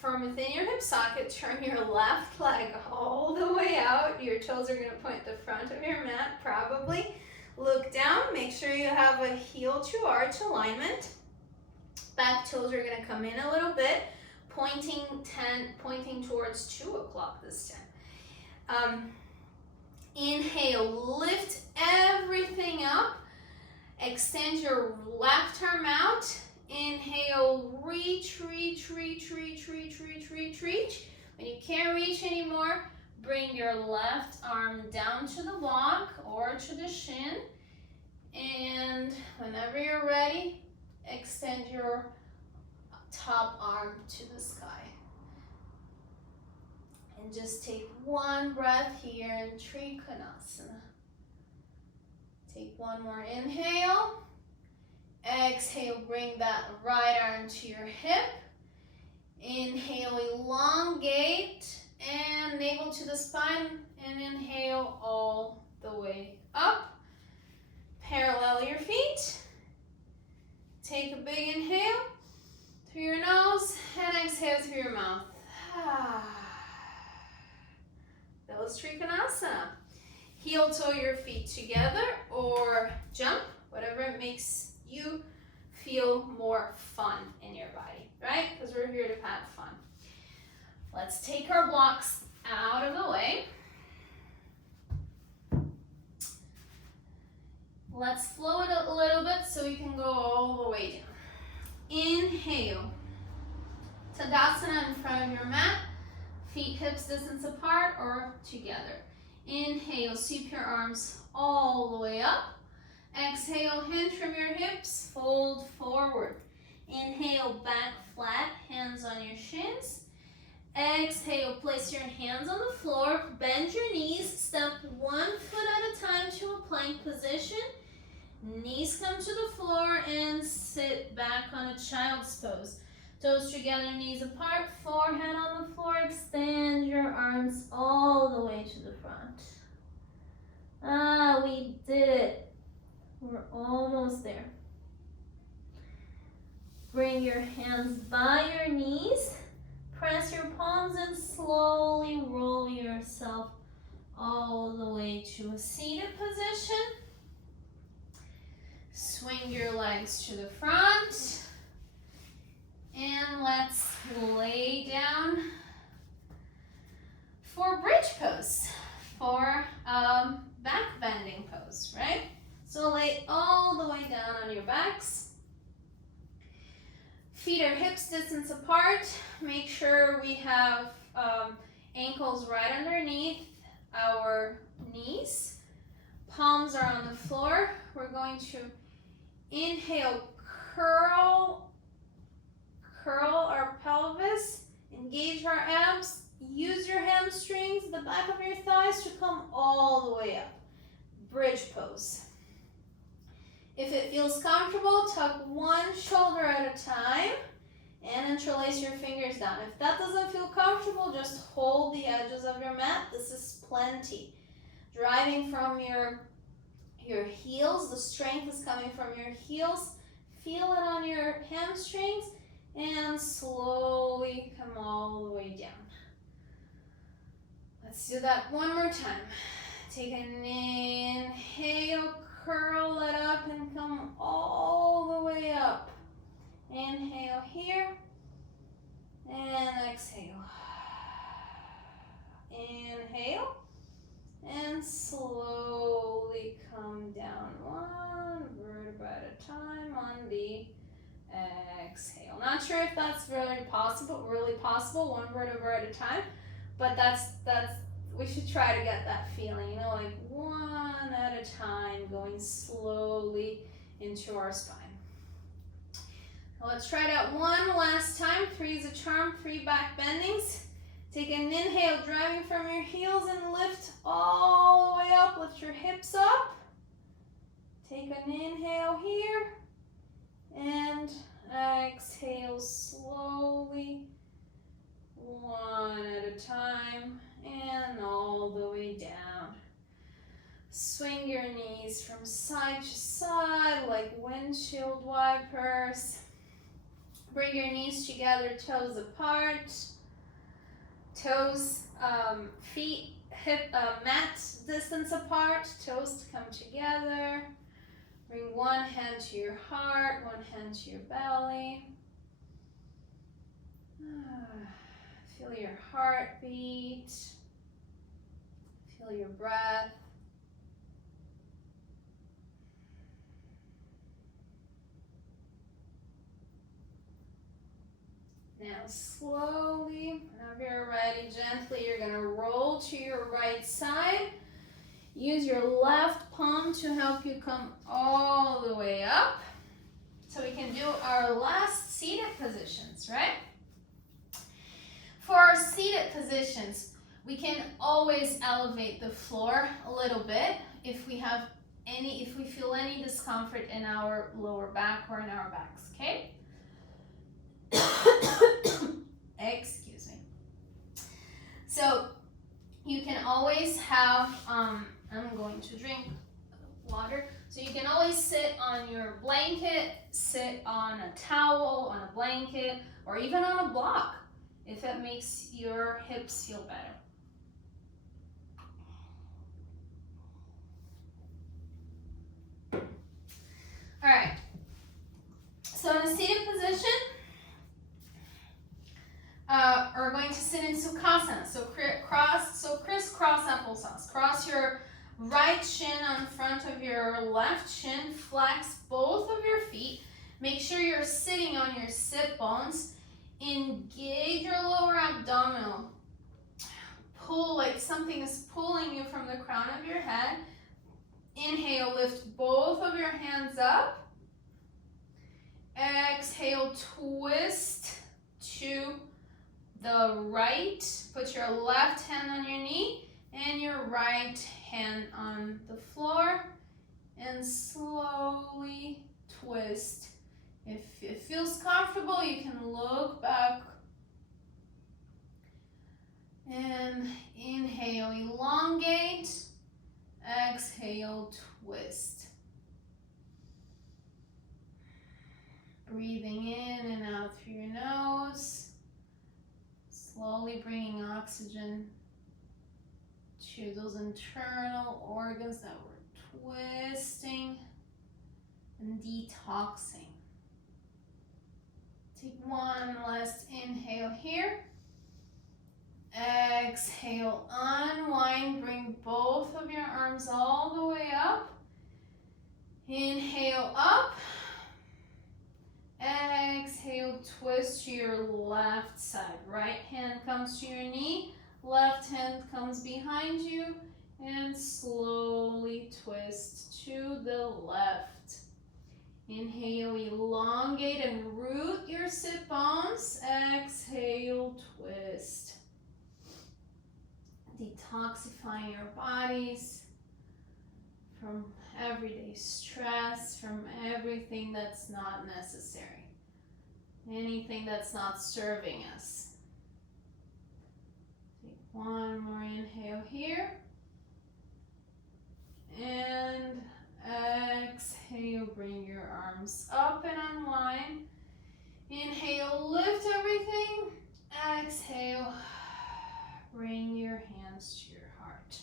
from within your hip socket, turn your left leg all the way out. Your toes are going to point the front of your mat, probably. Look down. Make sure you have a heel to arch alignment. Back toes are going to come in a little bit, pointing towards 2 o'clock this time. Inhale, lift everything up. Extend your left arm out. Inhale, reach, reach, reach, reach, reach, reach, reach, reach. When you can't reach anymore, bring your left arm down to the block or to the shin. And whenever you're ready, extend your top arm to the sky. And just take one breath here in Trikonasana. Take one more inhale. Exhale, bring that right arm to your hip. Inhale, elongate and navel to the spine. And inhale all the way up. Parallel your feet. Take a big inhale through your nose and exhale through your mouth. That was Trikonasana. Heel toe your feet together or jump, whatever it makes you feel more fun in your body, right? Because we're here to have fun. Let's take our blocks out of the way. Let's flow it a little bit so we can go all the way down. Inhale. Tadasana in front of your mat. Feet hips distance apart or together. Inhale, sweep your arms all the way up. Exhale, hinge from your hips, fold forward. Inhale, back flat, hands on your shins. Exhale, place your hands on the floor, bend your knees, step 1 foot at a time to a plank position. Knees come to the floor and sit back on a child's pose. Toes together, knees apart, forehead on the floor, extend your arms all the way to the front. We did it. We're almost there. Bring your hands by your knees, press your palms and slowly roll yourself all the way to a seated position. Swing your legs to the front. And let's lay down for bridge pose, for back bending pose, right? So lay all the way down on your backs. Feet are hips distance apart. Make sure we have ankles right underneath our knees. Palms are on the floor. We're going to inhale, curl our pelvis, engage our abs, use your hamstrings, the back of your thighs to come all the way up. Bridge pose. If it feels comfortable, tuck one shoulder at a time and interlace your fingers down. If that doesn't feel comfortable, just hold the edges of your mat. This is plenty. Driving from your heels, the strength is coming from your heels. Feel it on your hamstrings and slowly come all the way down. Let's do that one more time. Take an inhale, curl it up and come all the way up. Inhale here and exhale. Inhale and slowly come down one vertebra at a time on the exhale. Not sure if that's really possible, one vertebra at a time, but that's we should try to get that feeling, like one at a time, going slowly into our spine. Now let's try it out one last time. 3 is a charm, 3 back bendings. Take an inhale, driving from your heels and lift all the way up. Lift your hips up. Take an inhale here and exhale slowly, one at a time, and all the way down. Swing your knees from side to side like windshield wipers. Bring your knees together, toes apart. Toes, feet, hip, mat distance apart. Toes to come together. Bring one hand to your heart, one hand to your belly. Feel your heartbeat. Feel your breath. Now slowly, whenever you're ready, gently, you're gonna roll to your right side. Use your left palm to help you come all the way up. So we can do our last seated positions, right? For our seated positions, we can always elevate the floor a little bit if we feel any discomfort in our lower back or in our backs, okay? Excuse me. So you can always have, I'm going to drink water. So you can always sit on your blanket, sit on a towel, on a blanket, or even on a block if it makes your hips feel better. All right. So in a seated position, we're going to sit in Sukhasana. So crisscross applesauce. Cross your right shin on front of your left shin. Flex both of your feet. Make sure you're sitting on your sit bones. Engage your lower abdominal. Pull like something is pulling you from the crown of your head. Inhale, lift both of your hands up. Exhale, twist to the right. Put your left hand on your knee and your right hand on the floor. And slowly twist. If it feels comfortable, you can look back. And inhale, elongate. Exhale, twist. Breathing in and out through your nose. Slowly bringing oxygen to those internal organs that we're twisting and detoxing. Take one last inhale here. Exhale, unwind, bring both of your arms all the way up. Inhale up. Exhale, twist to your left side. Right hand comes to your knee, left hand comes behind you, and slowly twist to the left. Inhale, elongate and root your sit bones. Exhale, twist. Detoxifying your bodies from everyday stress, from everything that's not necessary, anything that's not serving us. Take one more inhale here. And exhale, bring your arms up and unwind. Inhale, lift everything. Exhale, bring your hands to your heart.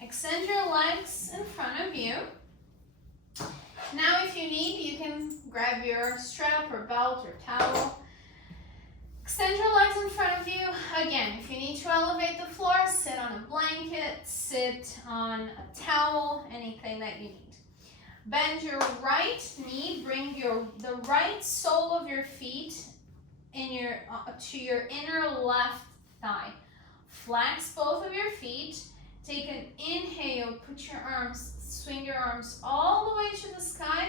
Extend your legs in front of you. Now if you need, you can grab your strap or belt or towel. Extend your legs in front of you. Again, if you need to elevate the floor, sit on a blanket, sit on a towel, anything that you need. Bend your right knee, bring the right sole of your feet to your inner left thigh. Flex both of your feet. Take an inhale, swing your arms all the way to the sky.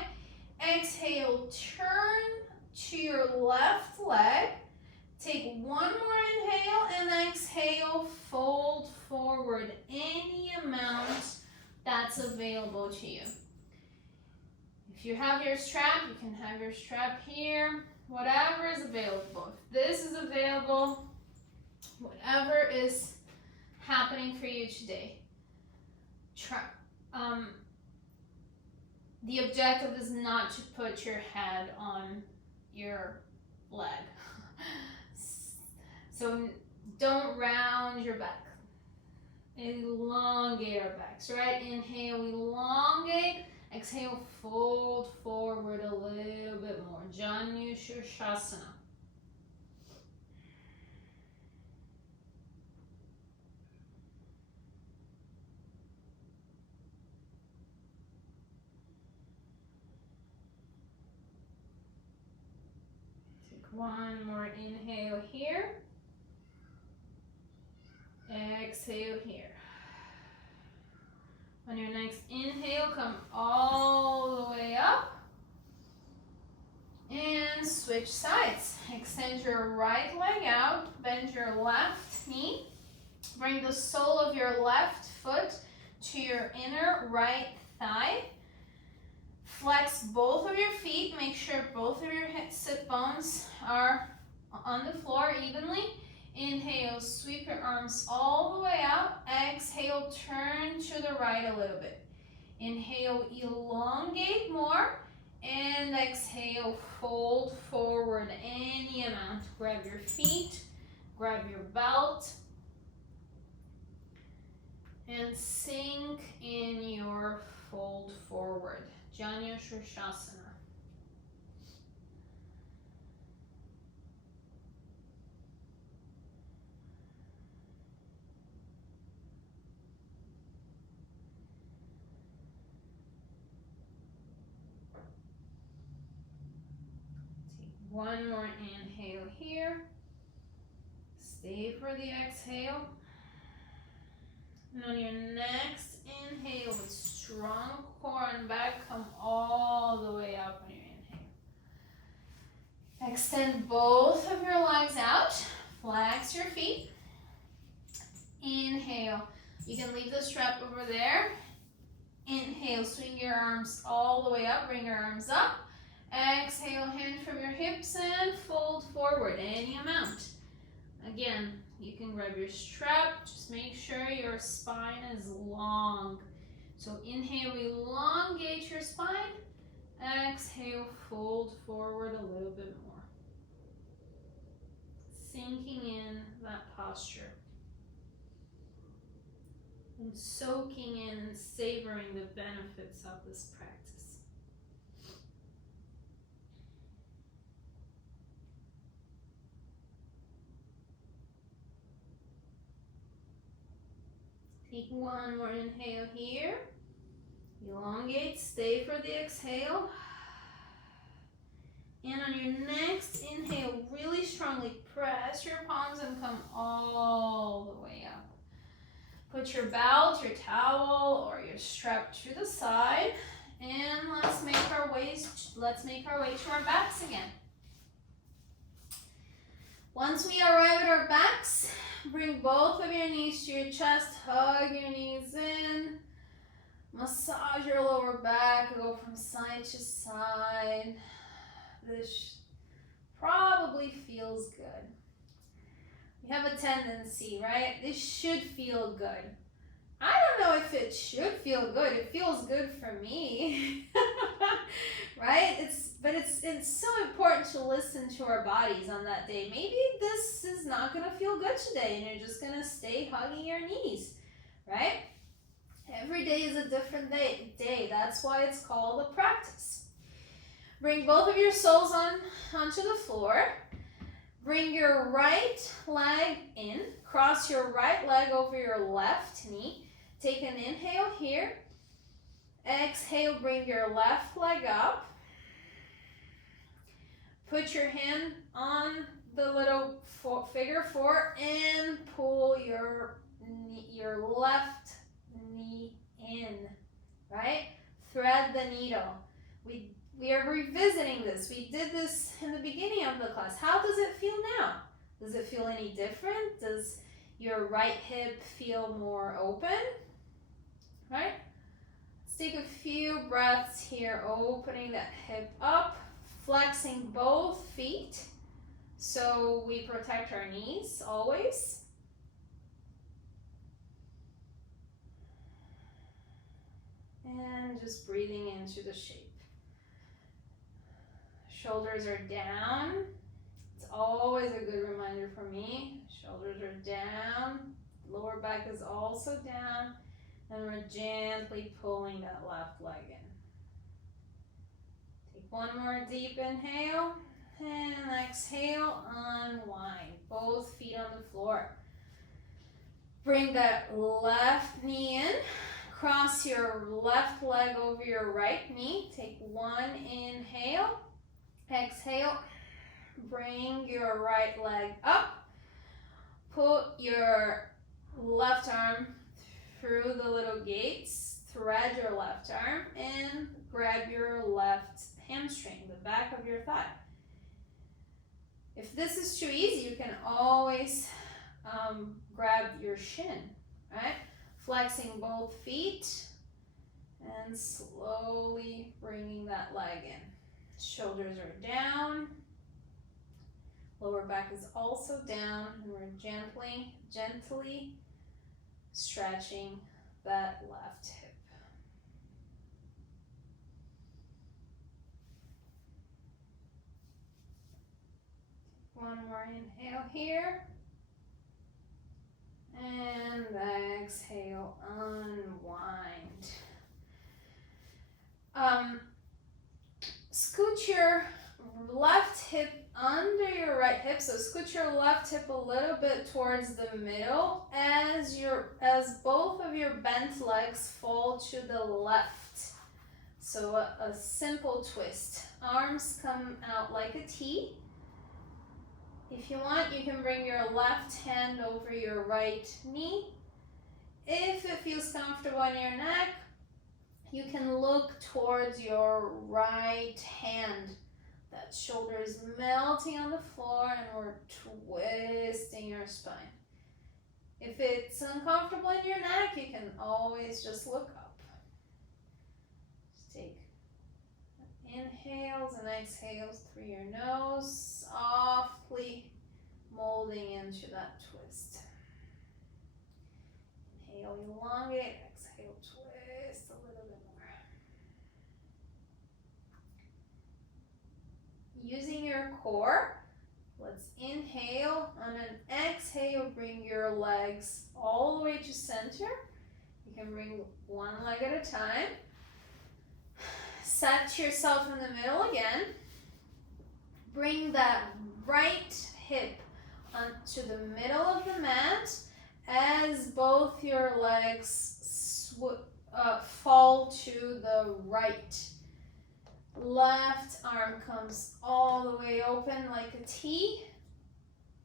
Exhale, turn to your left leg. Take one more inhale and exhale, fold forward any amount that's available to you. If you have your strap, you can have your strap here, whatever is available. If this is available, whatever is happening for you today. The objective is not to put your head on your leg. So don't round your back. Elongate our backs, right? Inhale, elongate. Exhale, fold forward a little bit more. Janu-Shirshasana. Take one more inhale here. Exhale here. On your next inhale, come all the way up. And switch sides. Extend your right leg out. Bend your left knee. Bring the sole of your left foot to your inner right thigh. Flex both of your feet. Make sure both of your sit bones are on the floor evenly. Inhale, sweep your arms all the way out. Exhale, turn to the right a little bit. Inhale, elongate more. And exhale, fold forward any amount. Grab your feet, grab your belt, and sink in your fold forward. Janu-Shirshasana. One more inhale here. Stay for the exhale. And on your next inhale with strong core and back, come all the way up on your inhale. Extend both of your legs out. Flex your feet. Inhale. You can leave the strap over there. Inhale, swing your arms all the way up. Bring your arms up. Exhale, hand from your hips and fold forward any amount. Again, you can grab your strap. Just make sure your spine is long. So inhale, elongate your spine. Exhale, fold forward a little bit more. Sinking in that posture. And soaking in and savoring the benefits of this practice. Take one more inhale here. Elongate, stay for the exhale. And on your next inhale, really strongly press your palms and come all the way up. Put your belt, your towel, or your strap to the side. And let's make our way to our backs again. Once we arrive at our backs, bring both of your knees to your chest, hug your knees in, massage your lower back, go from side to side. This probably feels good. We have a tendency, right? This should feel good. I don't know if it should feel good. It feels good for me, right? It's so important to listen to our bodies on that day. Maybe this is not gonna feel good today, and you're just gonna stay hugging your knees, right? Every day is a different day. That's why it's called a practice. Bring both of your soles onto the floor. Bring your right leg in. Cross your right leg over your left knee. Take an inhale here. Exhale, bring your left leg up. Put your hand on the little figure four and pull your left knee in, right? Thread the needle. We are revisiting this. We did this in the beginning of the class. How does it feel now? Does it feel any different? Does your right hip feel more open? Right? Let's take a few breaths here, opening that hip up, flexing both feet so we protect our knees always. And just breathing into the shape. Shoulders are down, It's always a good reminder for me. Shoulders are down, lower back is also down, and we're gently pulling that left leg in. Take one more deep inhale, and exhale, unwind. Both feet on the floor. Bring that left knee in. Cross your left leg over your right knee. Take one inhale. Exhale. Bring your right leg up. Put your left arm through the little gates. Thread your left arm and grab your left hamstring, the back of your thigh. If this is too easy, you can always grab your shin, right? Flexing both feet and slowly bringing that leg in. Shoulders are down. Lower back is also down, and we're gently stretching that left hip. One more inhale here. And exhale, unwind. Scoot your left hip under your right hip. So scoot your left hip a little bit towards the middle as both of your bent legs fall to the left. So a simple twist. Arms come out like a T. If you want, you can bring your left hand over your right knee. If it feels comfortable in your neck, you can look towards your right hand. That shoulder is melting on the floor and we're twisting your spine. If it's uncomfortable in your neck, you can always just look up. Just take inhales and exhales through your nose, softly molding into that twist. Inhale, elongate, exhale, twist a little bit more. Using your core, let's inhale. On an exhale, bring your legs all the way to center. You can bring one leg at a time. Set yourself in the middle again. Bring that right hip onto the middle of the mat as both your legs fall to the right. Left arm comes all the way open like a T.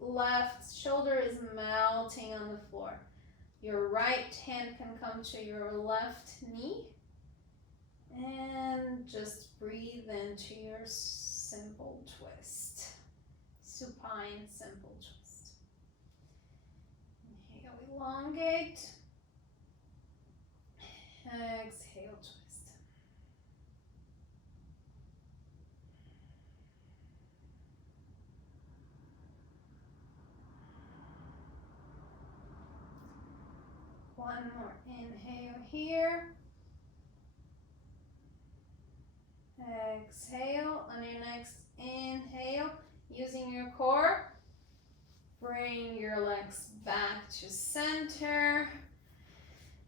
Left shoulder is melting on the floor. Your right hand can come to your left knee. And just breathe into your simple twist. Supine simple twist. Inhale, elongate. Exhale, twist. One more inhale here. Exhale. On your next inhale, using your core, bring your legs back to center.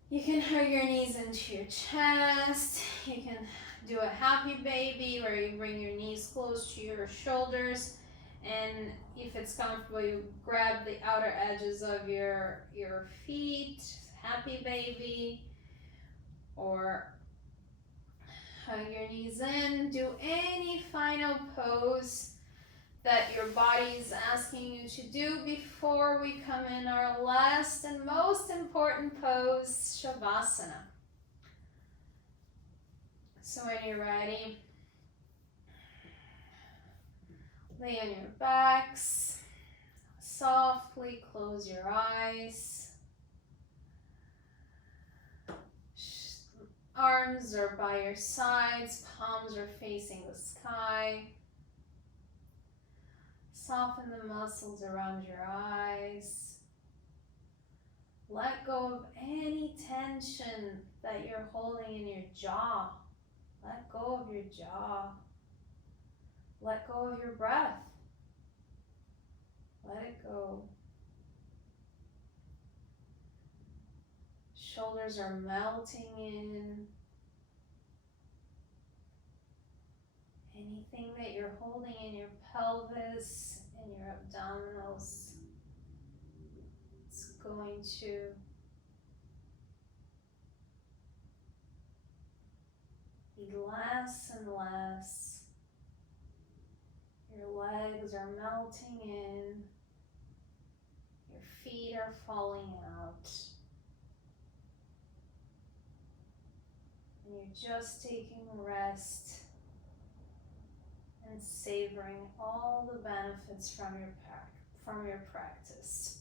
You can hug your knees into your chest. You can do a happy baby where you bring your knees close to your shoulders. And if it's comfortable, you grab the outer edges of your feet, happy baby, or hug your knees in. Do any final pose that your body is asking you to do before we come in our last and most important pose, Shavasana. So when you're ready, lay on your backs, softly close your eyes. Arms are by your sides, palms are facing the sky. Soften the muscles around your eyes. Let go of any tension that you're holding in your jaw. Let go of your jaw. Let go of your breath. Let it go. Shoulders are melting in. Anything that you're holding in your pelvis and your abdominals, it's going to be less and less. Your legs are melting in. Your feet are falling out. And you're just taking rest and savoring all the benefits from your practice.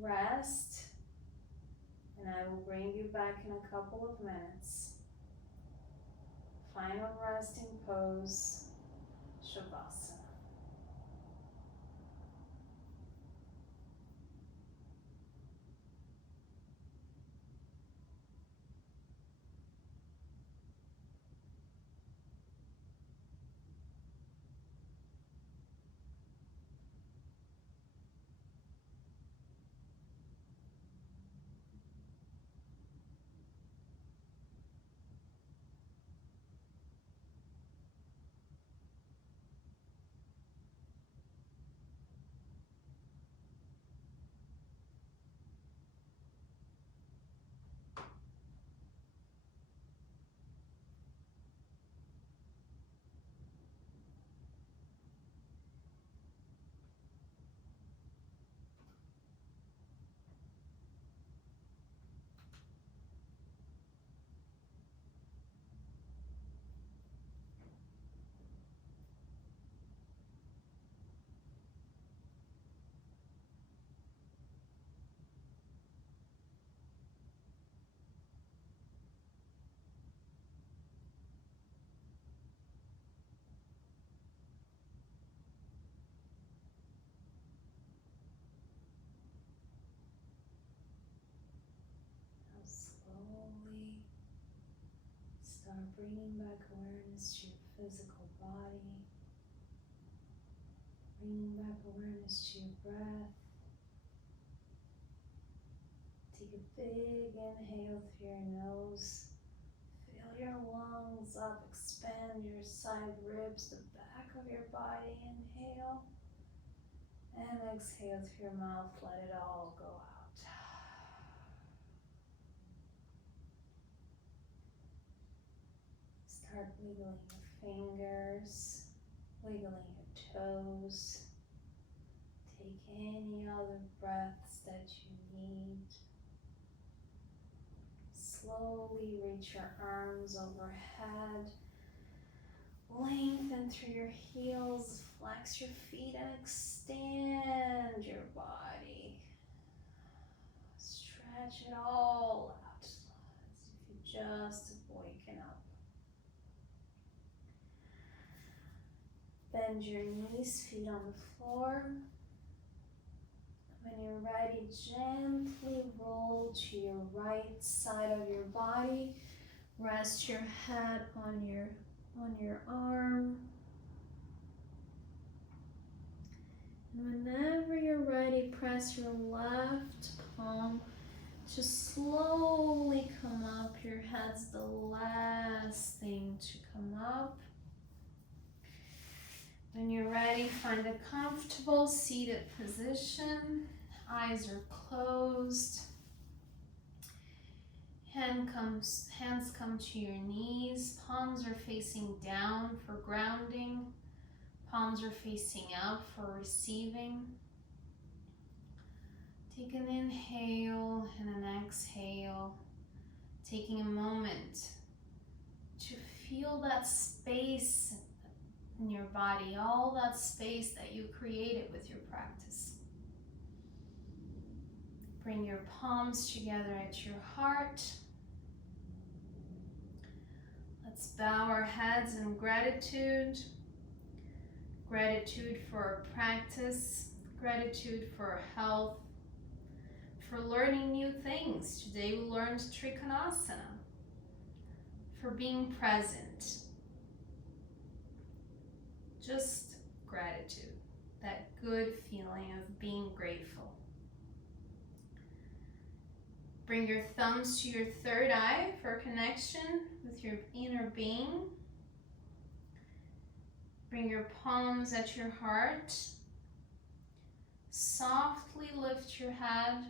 Rest, and I will bring you back in a couple of minutes. Final resting pose, Shavasana. Slowly start bringing back awareness to your physical body, bringing back awareness to your breath. Take a big inhale through your nose. Fill your lungs up, expand your side ribs, the back of your body. Inhale, and exhale through your mouth. Let it all go out. Start wiggling your fingers, wiggling your toes. Take any other breaths that you need. Slowly reach your arms overhead. Lengthen through your heels, flex your feet and extend your body. Stretch it all out as if you just waken up. Bend your knees, feet on the floor. When you're ready, gently roll to your right side of your body. Rest your head on your arm. And whenever you're ready, press your left palm to slowly come up. Your head's the last thing to come up. When you're ready, find a comfortable seated position. Eyes are closed. Hands come to your knees. Palms are facing down for grounding. Palms are facing up for receiving. Take an inhale and an exhale. Taking a moment to feel that space in your body, all that space that you created with your practice. Bring your palms together at your heart. Let's bow our heads in gratitude. Gratitude for our practice, gratitude for our health, for learning new things. Today we learned Trikonasana, for being present. just gratitude, that good feeling of being grateful. Bring your thumbs to your third eye for connection with your inner being. Bring your palms at your heart. Softly lift your head.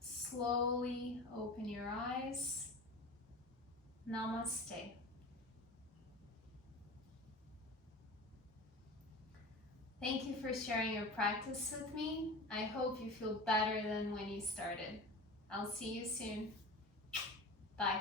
Slowly open your eyes. Namaste. Thank you for sharing your practice with me. I hope you feel better than when you started. I'll see you soon. Bye.